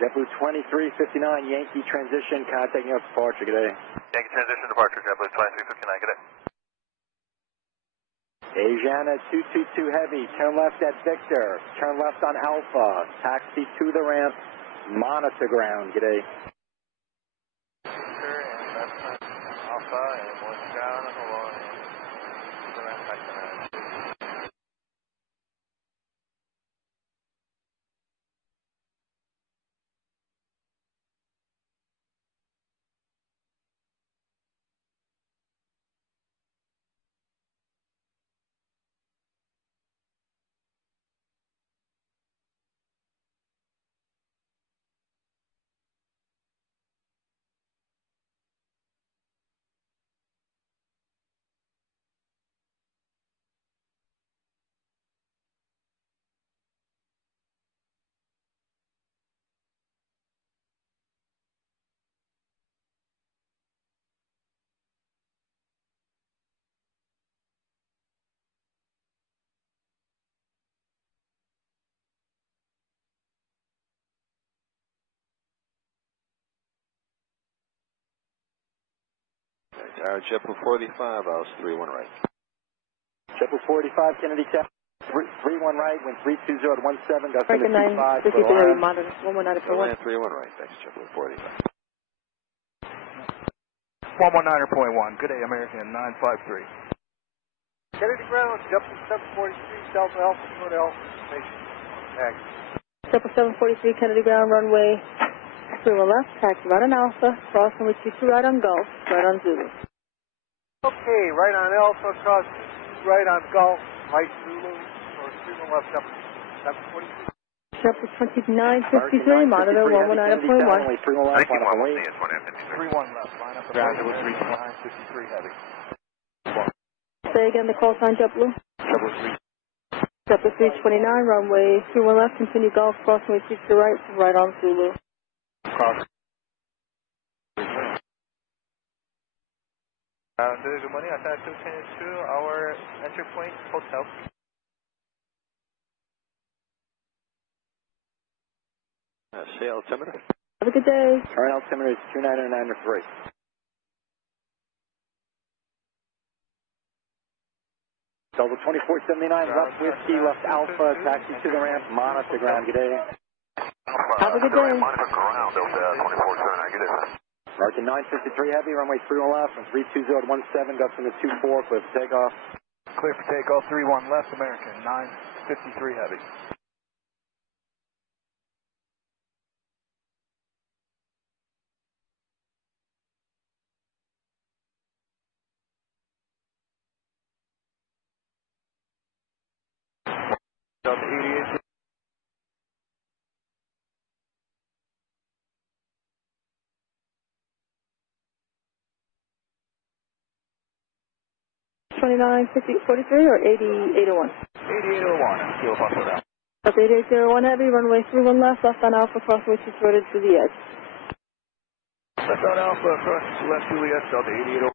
JetBlue 2359, Yankee transition, contact New York departure, good day. Yankee transition departure, JetBlue 2359, good day. Asiana 222 Heavy, turn left at Victor, turn left on Alpha, taxi to the ramp, monitor ground, good day. Victor and left Alpha and one ground on Hawaiian. To the ramp, back to ramp. JetBlue 45, I was 31 right. JetBlue 45, Kennedy Tower. 31 right, wind 320 at 17, got American 725. 953 monitor 119.1. 31 right, thanks JetBlue 45. 119.1, good day American 953. Kennedy ground, JetBlue 743, Delta Alpha, Florida Alpha, information. Taxi. JetBlue 743, Kennedy ground, runway 31 left, taxi right on Alpha, cross runway 22 right on Gulf, right on Zulu. Okay, right on Alpha, cross, right on Gulf, right Zulu, or 31 left, JetBlue 743. JetBlue 2953, monitor 119.1. 31 left, line up and wait. 31 left, line up and wait. JetBlue 3953 heavy. Say again the call sign, JetBlue. JetBlue 329, runway 31 left, continue Gulf, cross runway 22 right, right on Zulu. Cross. Good morning, I thought 210 to our entry point, hotel. Say altimeter. Have a good day. Current altimeter is 299.3. Delta 2479, left whiskey, left Alpha, taxi to the ramp, monitor ground, good day. Have a good day. Monitor ground, Delta 2479, good day. American 953 heavy, runway 31 left, and 320 at 17, gusts into 24, clear for takeoff. Clear for takeoff, 31 left, American 953 heavy. Delta 88. 2943 or 8801? 8801, Kilo Buffalo down. That's 8801 heavy, runway 31 left, left on Alpha, cross runway 22 right to the edge. Left on Alpha, across left Juliet, Delta 8801.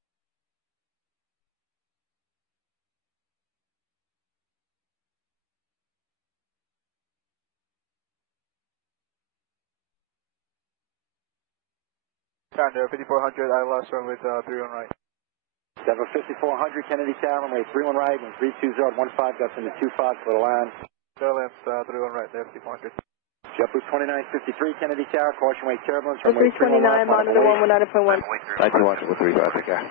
Down there, 5400, ILS, runway 31 right. Denver 5400, Kennedy Tower, runway 31 right, and 320 at 15, gusts into 25, clear the line. Fairlands, 31 right there, 5400. JetBlue 2953, Kennedy Tower, caution wake turbulence, The runway 31 329, left, line up monitor and wait. 119.1. 91 to 35, take care.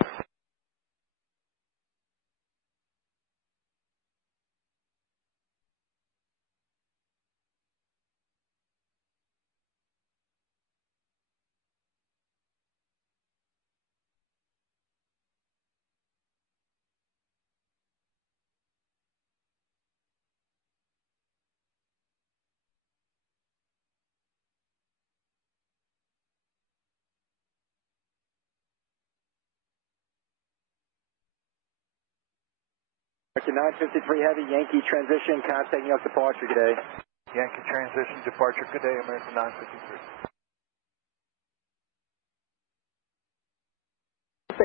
American 953 heavy, Yankee transition, contacting us departure today. Yankee transition, departure, good day, American 953. The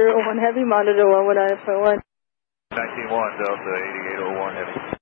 8801 heavy, monitor 119.1. 191, Delta 8801 heavy.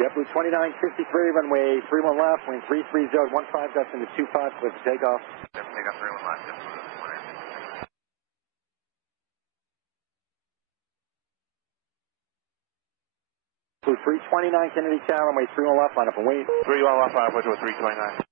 JetBlue 2953, runway 31 left, wind 330 at 15, gusts into 25, clear for takeoff. Takeoff 31 left, Blue 329, Kennedy Tower, runway 31 left, line up and wait. 31 left, 5, which was 329.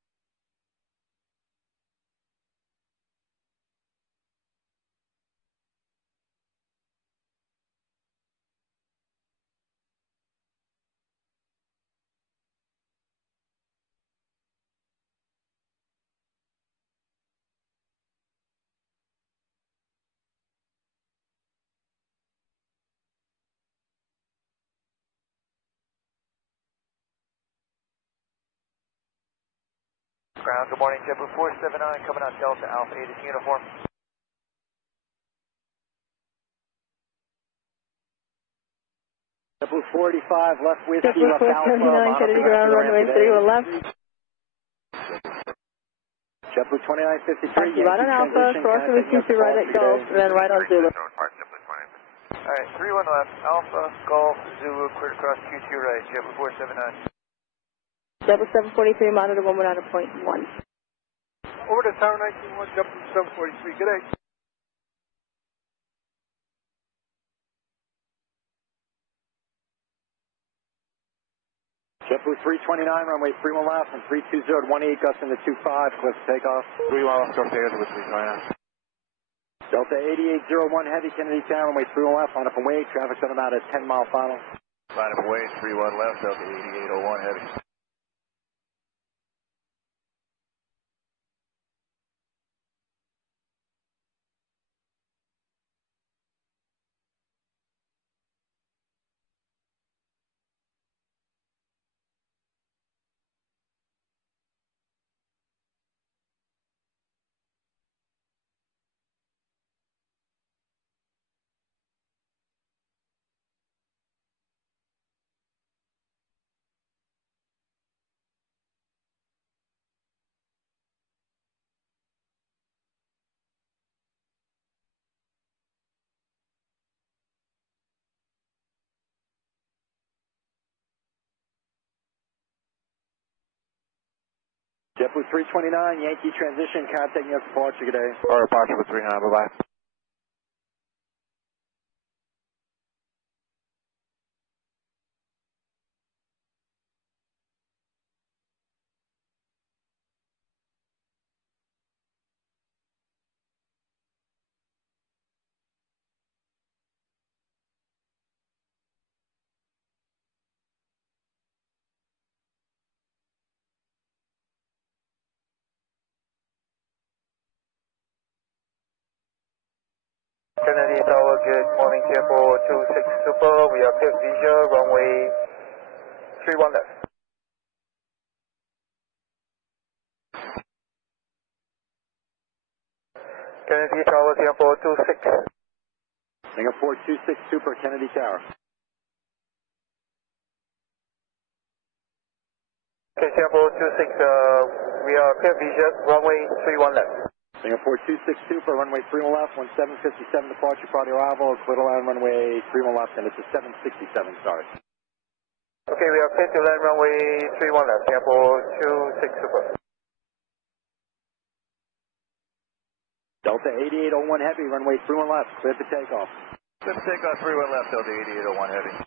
ground. Good morning, JetBlue 479 coming out Delta Alpha 8 is uniform. JetBlue 485 left whiskey, JetBlue left Alpha. 479 Kennedy ground, runway 31 left. JetBlue 2953. Taxi right on Alpha, cross the whiskey to right at Golf, and then right on Zulu. Alright, 31 left, Alpha, Golf, Zulu, clear across Q2 right, JetBlue 479. JetBlue 743, monitor 119.1. Over to Tower 19-1, JetBlue 743. Good day. JetBlue 329, runway 31 left, and 320 at 18, gust into 25, cliff takeoff. 31 left, go stairs with 329. Delta 8801 heavy, Kennedy Tower, runway 31 left, line up and wait, traffic's on about a 10-mile final. Line up and wait, 31 left, Delta 8801 heavy. JetBlue 329, Yankee transition, contacting us departure, good day. Or departure with 39, bye-bye. Kennedy Tower, good morning, Tempo 26 Super, we are clear visual, runway 31 left. Kennedy Tower, Singapore 26. Singapore 26 Super, Kennedy Tower. Okay, Singapore 26, we are clear visual, runway 31 left. Singapore 26 Super, runway 31 left, 1757 departure, party arrival, clear to land runway 31 left, and it's a 767 start. Okay, we are clear to land runway 31 left, Singapore 26 Super. Delta 8801 heavy, runway 31 left, clear to takeoff. Clear to takeoff, 31 left, Delta 8801 heavy.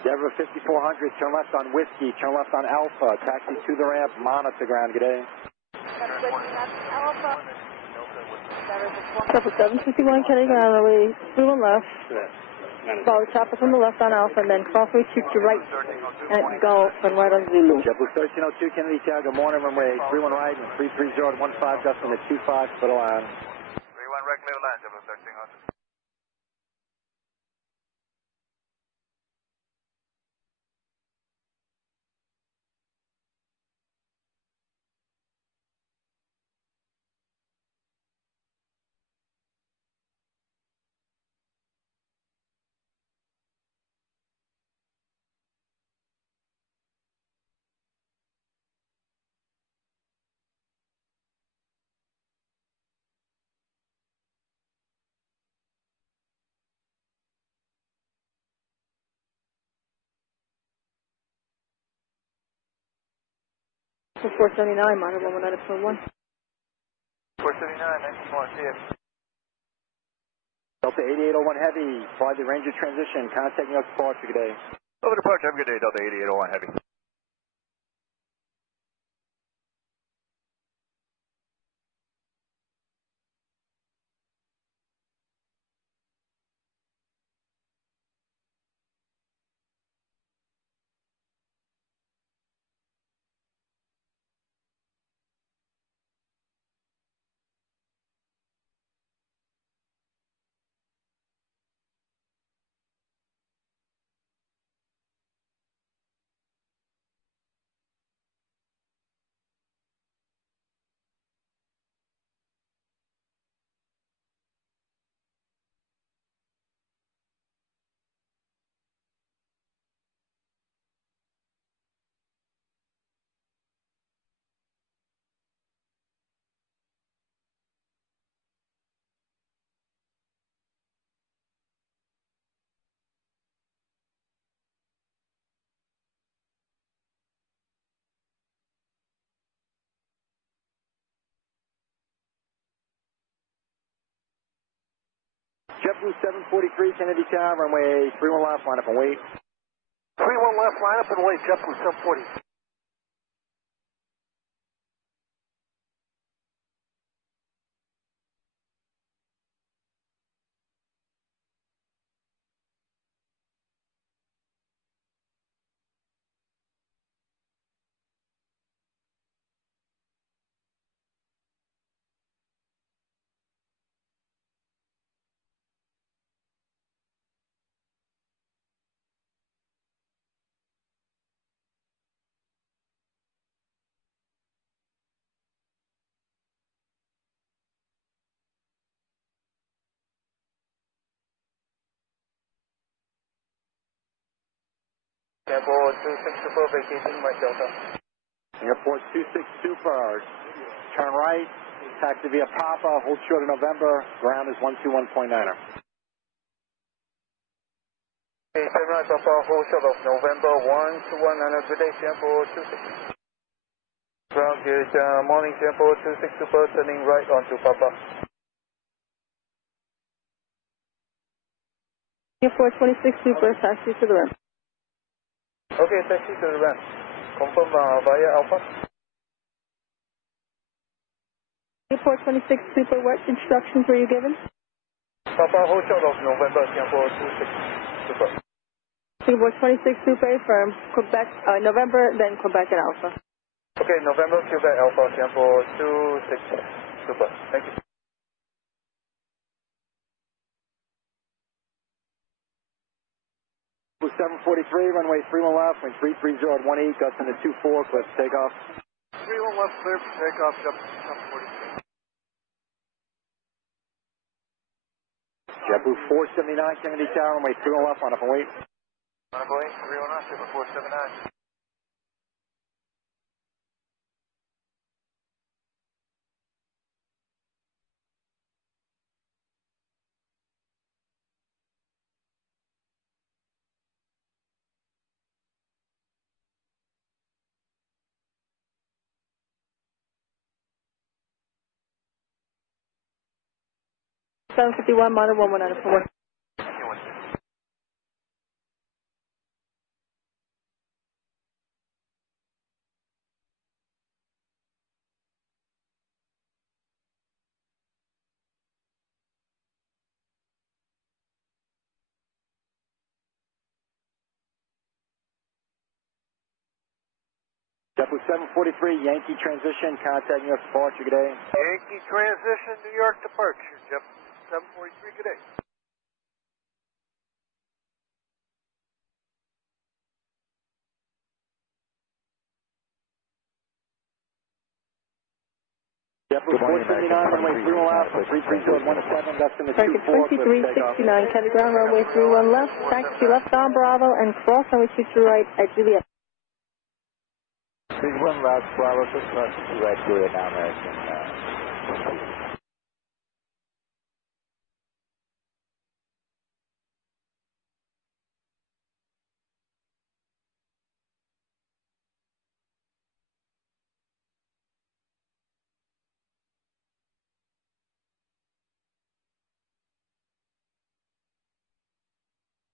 Denver 5400, turn left on Whiskey, turn left on Alpha, taxi to the ramp, monitor ground, good day. JetBlue 751 Kennedy ground, runway 31 left. Follow chopper from the left on Alpha, and then crossway shoot to right at Golf, and right on Zulu. JetBlue 1302 Kennedy Tower, good morning, runway 31 right, and 330 at 15, gust into 25, split a line. 31 right, clear line, JetBlue 1302. For 479, monitor 119.1. 479, 19-1, see you. Delta 8801 heavy, fly the Ranger transition, contacting us departure, good day. Over departure, have a good day, Delta 8801 heavy. JetBlue 743, Kennedy Tower, runway 31 left, line up and wait. 31 left, line up and wait, JetBlue 740. Airport 26 Super, vacating Mike Delta. Airport 26 Super, turn right, taxi via Papa, hold short of November, ground is 121.9er. Hey, 7 right, Papa, hold short of November 121, good day, Airport 26. Ground is morning, Airport 26 Super, turning right onto Papa. Airport 26 Super, taxi to the ramp. Okay, taxi to the ramp. Confirm via Alpha. Airport 26 Super, what instructions were you given? Papa, hold short of November, Airport 26 Super. Airport 26 Super, affirm, Quebec, November, then Quebec and Alpha. Okay, November, Quebec Alpha, Airport 26 Super. Thank you. Blue 743, runway 31 left, wind 330 at 18, gusts into 24, clear for takeoff. 31 left, clear for takeoff, JetBlue 740. JetBlue 479, Kennedy Tower, runway 31 left, line up and wait. Line up and wait, 319, JetBlue 479. Seven 51, monitor 119 for work. JetBlue 743, Yankee transition, contact New York departure, good day. Yankee transition, New York departure, JetBlue 743, good day. JetBlue 479, runway 31 left, 330 at 17, gusts into 24, clear for takeoff. 2369, Kennedy ground, runway 31 left, taxi left on Bravo, and cross runway 22 right at Juliet. 31 left, Bravo, 6 left, 2 right, Juliet, now American.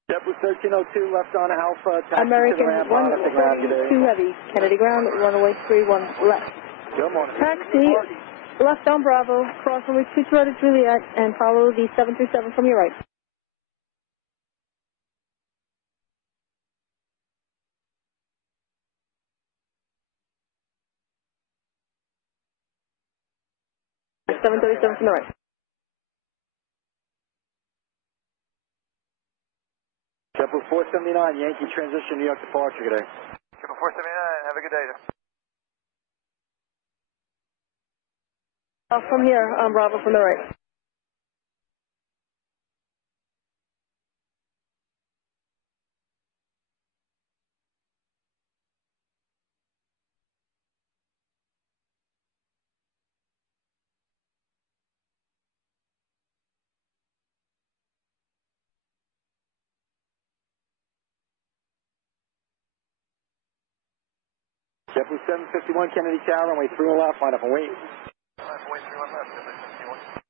JetBlue 1302, left on Alpha, taxi American to the ramp, on the ground, good day. 142 heavy, Kennedy ground, runway 31 left. Good morning. Taxi left on Bravo, cross runway 22 right at Juliet, and follow the 737 from your right. .737 from the right. JetBlue 479, Yankee transition, New York departure, good day. JetBlue 479, have a good day. From here on Bravo from the right. JetBlue 751, Kennedy Tower, runway 31 left, line up and wait. Line up and wait, 31 left, JetBlue 751.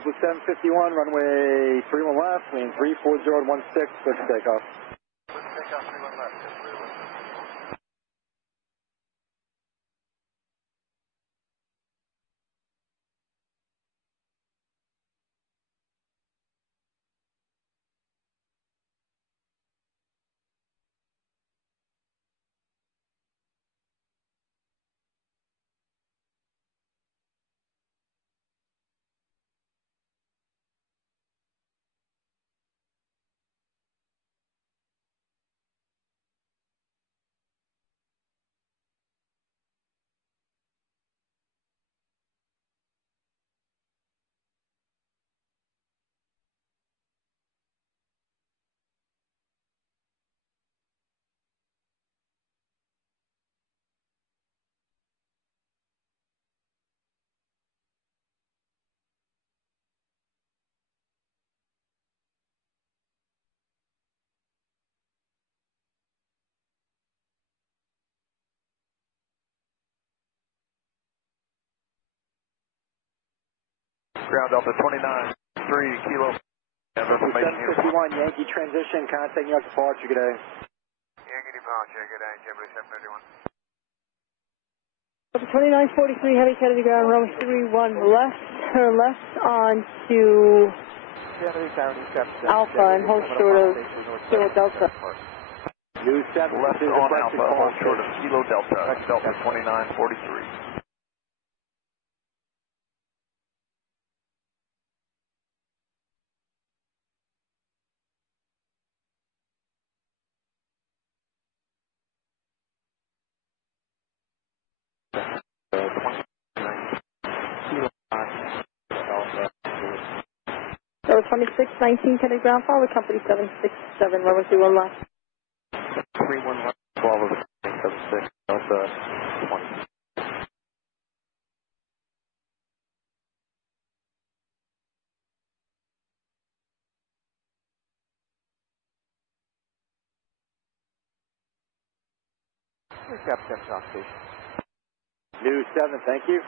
JetBlue 751, runway 31 left, wind 340 and 16, clear for takeoff. Takeoff 31 left, Ground Delta 29, 3 kilo. JetBlue 751, Yankee transition, contact New York departure, good day. Yankee departure, good day, JetBlue 751. 2943, heavy Kennedy ground, runway 31 left, turn left onto Alpha and hold short of Kilo Delta. New 7, Left on Alpha, hold short of Kilo Delta, Delta 2943. So 2619 Kennedy ground, follow company 767, runway 31 left. 31 left, 12 of the 76, Delta 20. Captain South Station. New 7, thank you.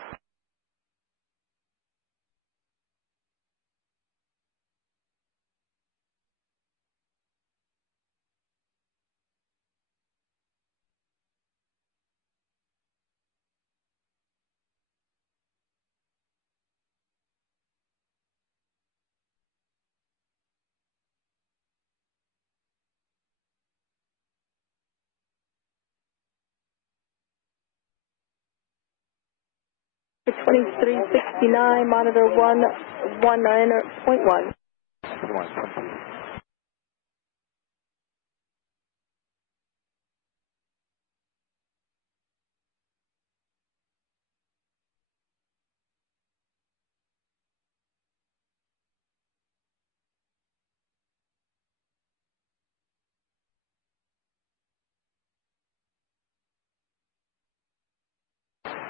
For 2369, monitor 119.1.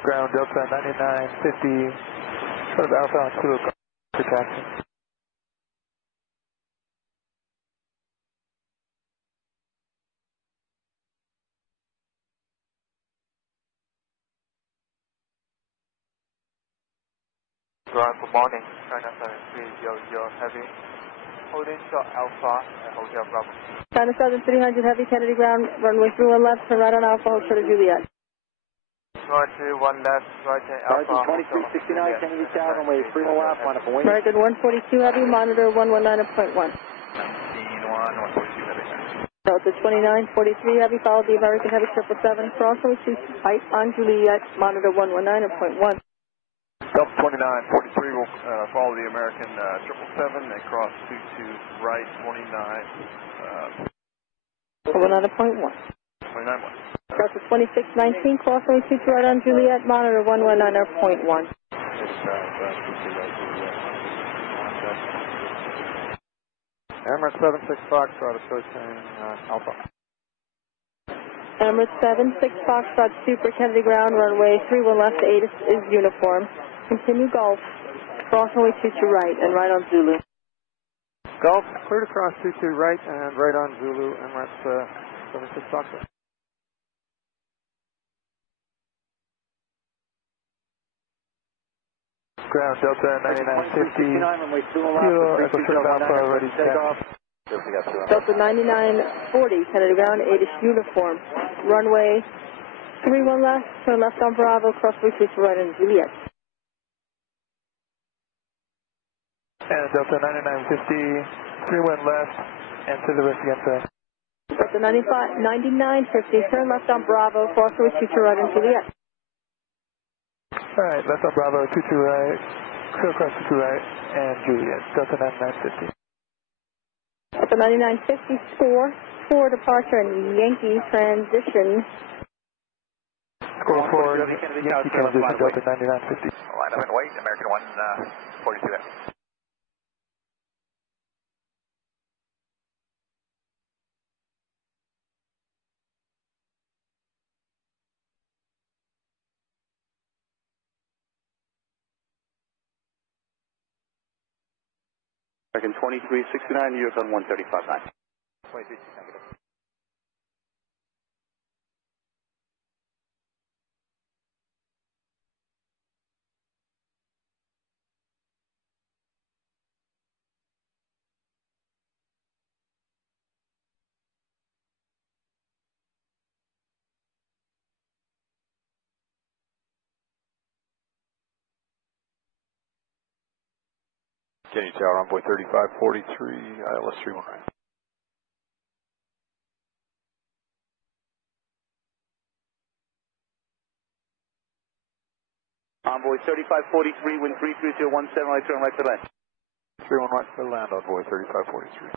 Ground Delta 9950, sort of Alpha on Kilo for taxi. Ground, good morning, China 7300 heavy, holding short Alpha at Hotel Bravo. China 7300 heavy Kennedy ground, runway 31 left, turn right on Alpha, hold short of Juliet. Right to 1 left, right to Alpha. 2369, Kennedy Tower, runway 31 left, line up and wing. American 142 heavy, monitor 119.1. 141, 142 heavy. Delta 2943 heavy, follow the American heavy 777, cross runway 2 right on Juliet, monitor 119.1. Delta 2943 will follow the American 777 and cross 22 right 29. 119.1. 29.1. Delta 2619, cross runway 22 right on Juliet, monitor 119.1. Emirates 76 Foxtrot approaching Alpha. Emirates 76 Foxtrot Super Kennedy ground, runway 31 left, ATIS is uniform. Continue Golf, cross runway 22 right and right on Zulu. Golf, cleared across 22 right and right on Zulu, Emirates 76 Foxtrot. ground, Delta 9950, Kilo Echo 3 Alpha, ready to take off. Delta 9940, Kennedy ground, 8-ish uniform. Runway 31 left, turn left on Bravo, cross retreat to right in Juliet. And Delta 9950, 31 left, and to the rest again, sir. Delta 9950, turn left on Bravo, cross retreat to right in Juliet. Alright, left on Bravo, 22 right, clear across 22 right, and Juliet, Delta 9950. Delta 9950, score, for departure and Yankee transition. Score for Yankee transition, Delta 9950. Line up and wait, American 142. American 2369, US on 135.9. 23, negative. Kennedy Tower, Envoy 3543, ILS 31 right. Envoy 3543, wind 33017, right turn right to land. 31 right for land, Envoy 3543.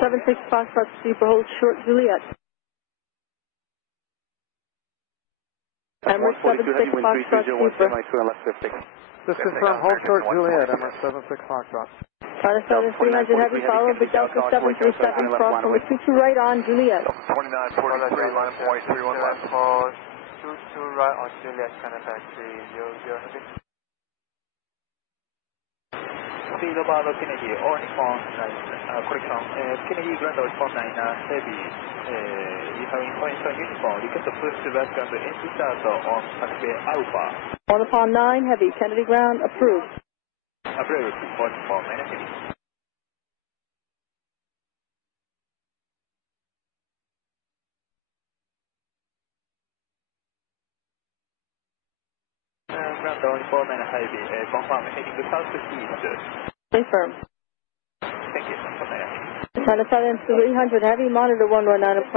Seven 6 Foxtrot Super, hold short Juliet. Emirates 76 Foxtrot Super. This confirm, hold short Juliet, Emirates 76 Foxtrot. China Southern 300 Heavy, follow the Delta 737, cross over 22 right on Juliet. 2943, line point 31 left. 22 right on Juliet, China Taxi 00 Heavy. Speed over Kennedy, all Nippon, correction, Kennedy ground response 9 Heavy, you have information uniform, request to push back and entry start on taxi Alpha. 1 upon 9 Heavy, Kennedy ground, approved. Approved, 1 upon 9 Heavy. Ground 1 upon 9 Heavy, confirm heading southeast. Confirm. Thank you, China Southern 300 Heavy, monitor 119.1.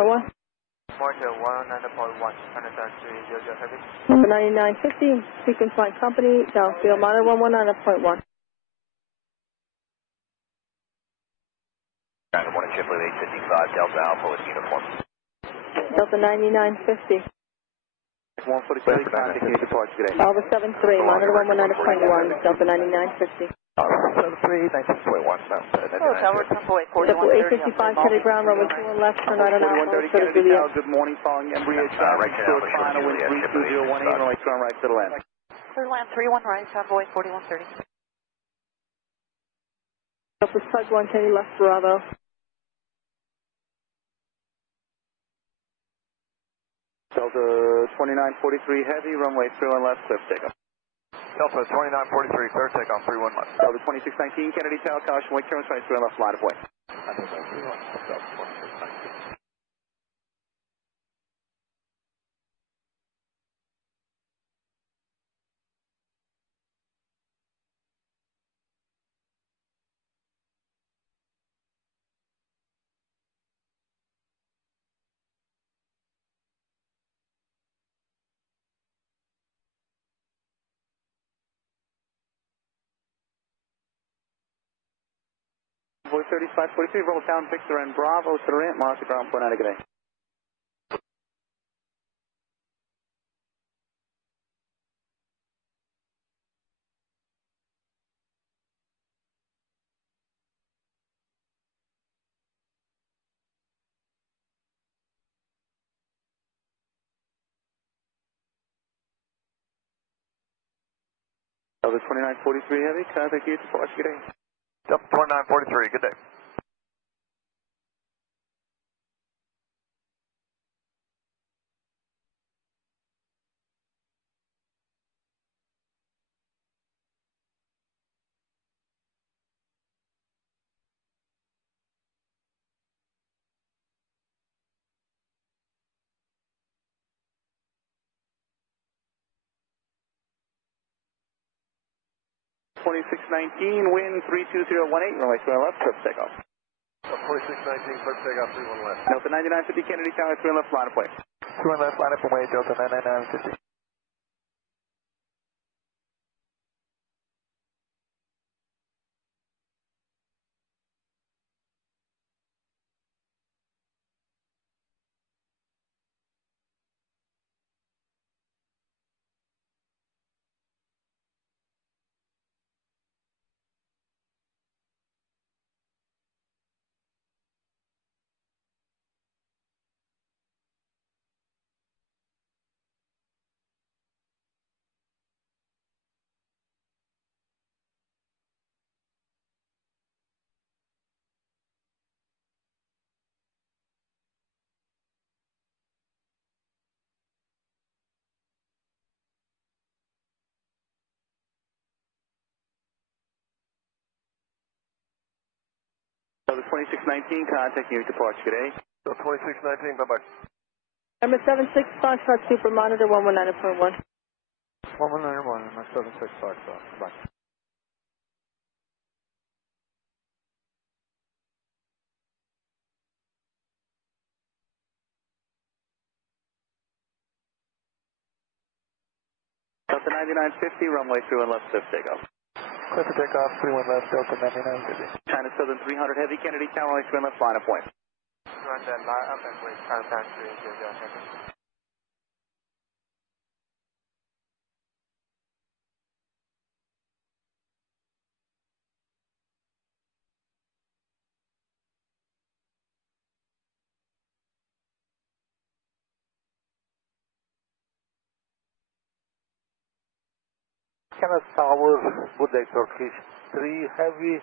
Monitor 119.1, China Taxi 00 Heavy. Number 9950, sequence line company, downfield, monitor 119.1. Ground 1 Chiplet 855, Delta Alpha with uniform. Delta 9950. 147, contact you departure today. Alpha 73, monitor 119.1, Delta 9950. 73, 19.1, Oh, tower, Envoy Double 855, Kennedy ground, runway 21 left, turn right on Alpha, go to Juliet. Good morning, following Embraer traffic, short final, wind 32018, right turn right to the land. Clear land 31 right, Envoy 4130. Delta Sug 1, Kennedy left, Bravo. Delta 2943 Heavy, runway 31 left, clear for takeoff. Delta 2943, clear takeoff 31 left. Delta 2619 Kennedy Tower, caution, wait turn right 31 left, line of way. Envoy 3543, roll down Victor and Bravo to the ramp, mark the ground point out of good day. Delta 2943 Heavy, contact you departure, good day. Delta 2943, good day. 2619, wind 32018, runway 3 left, trip takeoff. 2619, clear takeoff, 31 left. Delta 9950 Kennedy Tower, 3 left, line of way. 3 left, line up away, Delta 99950. Delta 2619, contact you departure today. So 2619, bye-bye. Number 76 Foxtrot Super Monitor 119.1. 1191, my 76 Foxtrot. Bye. Delta 9950, runway 31 left, lift takeoff. Clear for takeoff, 31 left, Delta 9950. China Southern 300 Heavy, Kennedy Tower, runway 3 left, line of way. Run that line up and wait, contact 300. Kenneth Tower, good day, Turkish 3 Heavy,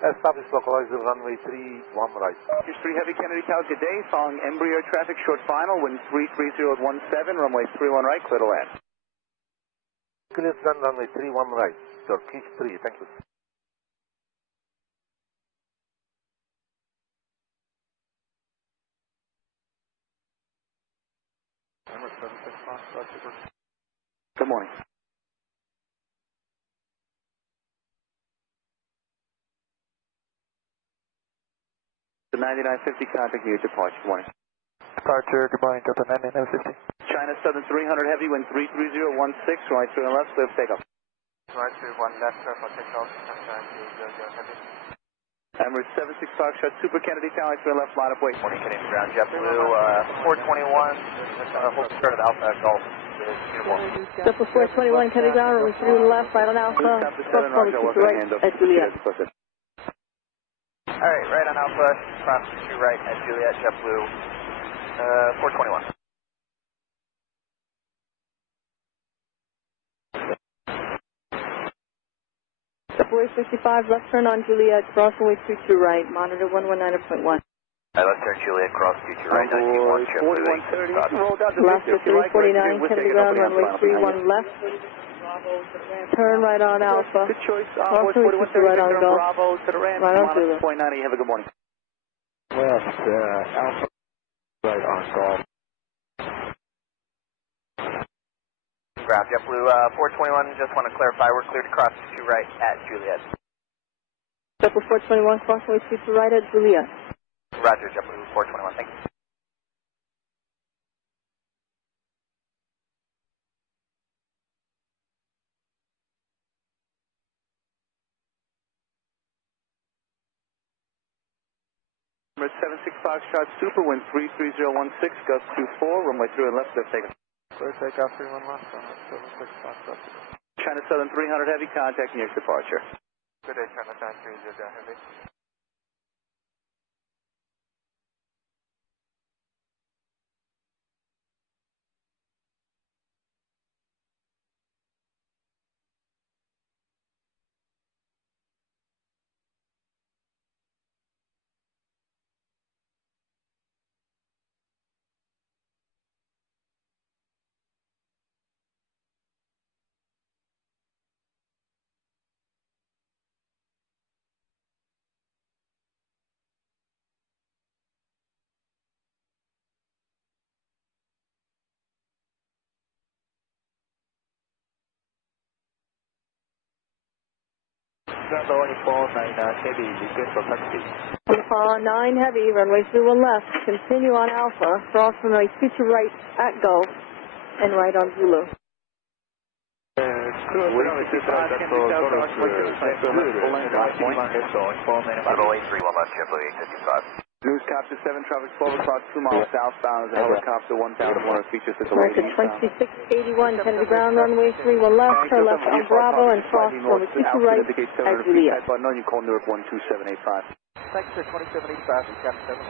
establish localized runway 31 right. Here's 3 Heavy, Kennedy Tower, good day, following embryo traffic, short final, wind 33017, runway 31 right, clear to land. Clear to land, runway 31 right, Turkish 3, thank you. Number 76 Foxtrot Super. Good morning. The 9950, contact you departure, good morning. Departure, good morning, Delta 9950. China Southern 300 Heavy, wind 33016, runway 3 left, lift takeoff. Right to 1 left, for takeoff, contact 300 Heavy. Emirates 76 Foxtrot Super, Kennedy Tower, 3 left, line of way. Morning, Canadian Ground, JetBlue, 421, hold start of Alpha Golf, uniform. Delta 421 Kennedy Ground, runway 3 left, right on Alpha. Cross runway 2 right at Juliet. Alright, right on Alpha, cross 2 right at Juliet, JetBlue, 421. Delta 65 left turn on Juliet, cross runway 22 right, monitor 119.1. Left turn Juliet, cross 22 right, 91, JetBlue, Last to 349 Kennedy Ground, runway 31 left. Turn right on Alpha. Good choice. Cross runway 22 right on Golf. Bravo to the ramp. Right on Zulu. Point 90. Have a good morning. Left, Alpha, right on Golf. Ground, JetBlue, 421, just want to clarify, we're cleared to cross 2 right at Juliet. Delta 421 cross runway 22 right at Juliet. Roger, JetBlue, 421, thank you. Number 76 Foxtrot Super, wind 33016, gust 24, runway 3 and left, lift takeoff. Clear takeoff, 31 left, runway 76 Foxtrot Super. China Southern 300 Heavy, contact near departure. Good day, China Southern 300 Heavy. Bravo 499 Heavy, request for taxi. 9 Heavy, runway 31 left. Continue on Alpha, cross runway 22 right at Gulf, and right on Zulu. Runway 31 left, JetBlue 855. News capture 7, traffic 12 o'clock, 2 miles southbound as a helicopter 1,100 features to American 2681, Kennedy ground, runway 31 left, turn left on Bravo, and cross runway 22 right at Juliet. You call Newark 12785. Thanks for 2785 and Captain 7.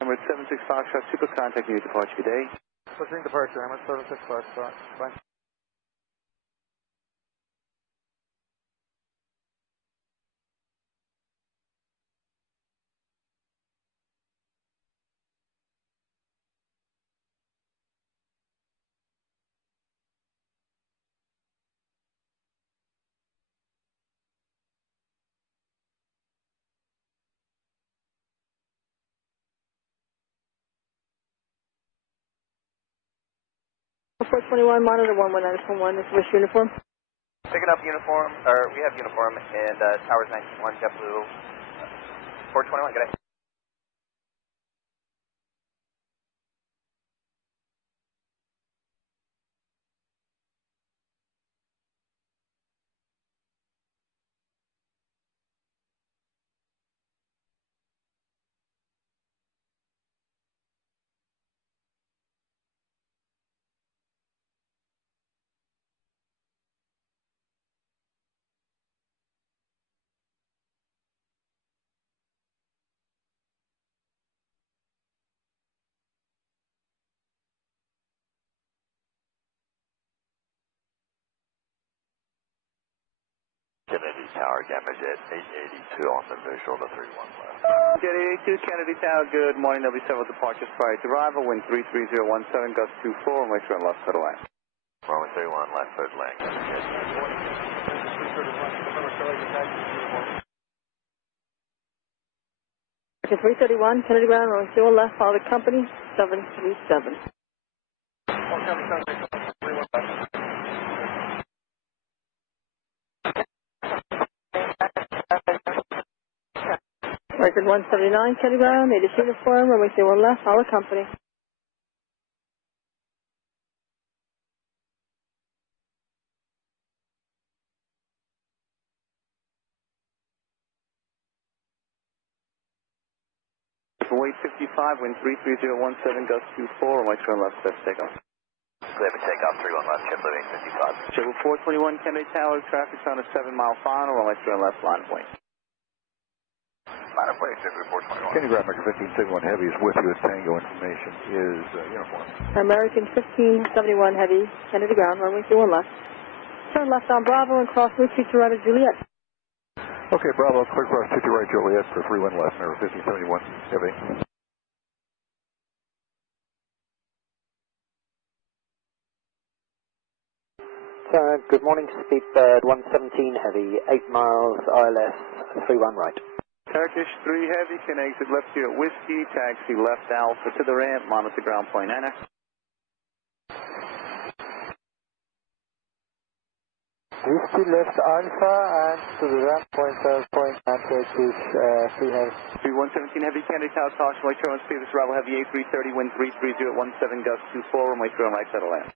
Number 76 Foxtrot, super contact you departure today. Pushing departure, I'm at 76 Foxtrot. Bye. Four 21, monitor 119.1, this is uniform. Picking up uniform, or we have uniform, and Towers 91, JetBlue 421, good day. Kennedy Tower damage at 882 on the visual to 31 left. Jet 882, Kennedy Tower, good morning. There'll be several departures prior to arrival. Wind 33017, gust 24, and make sure left foot away. Runway 31 left foot length. American 331, Kennedy ground, runway 31 left, follow the company, 737. Record 179, Kennedy ground, native uniform, runway 31 left, follow the company. Weight 55, wind 33017, gust 24, and make sure left step takeoff. Clear for takeoff, 31 left, JetBlue 855. JetBlue 421, Kennedy Tower, traffic's on a 7-mile final, and make sure left line point. Line of point, JetBlue 421. Kennedy ground, American 1571 Heavy is with you with Tango. Information is uniform. American 1571 Heavy, Kennedy ground, runway 31 left. Turn left on Bravo and cross route 22 right at Juliet. Okay, Bravo, clear cross 22 right Juliet for 31 left, number 1571 Heavy. Good morning, Speedbird 117 Heavy, 8 miles ILS, 31 right. Turkish 3 Heavy, can exit left here at Whiskey, taxi left Alpha to the ramp, monitor ground point enter. Whiskey left Alpha and to the ramp point Turkish 3 Heavy. 3117 Heavy, Kennedy Tower, caution, right turn on speed, this arrival heavy 830, wind 33017, gust 24, and right turn right settle land.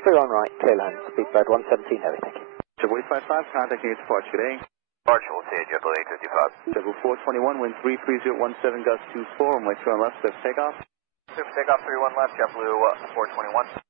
31 right, clear land, Speedbird 117 Heavy, thank you. JetBlue 855, contacting your departure today. Departure, we'll see you, JetBlue 855. JetBlue 421, wind 33017, gust 24, and right turn left step takeoff. Clear for takeoff, 31 left, JetBlue 421.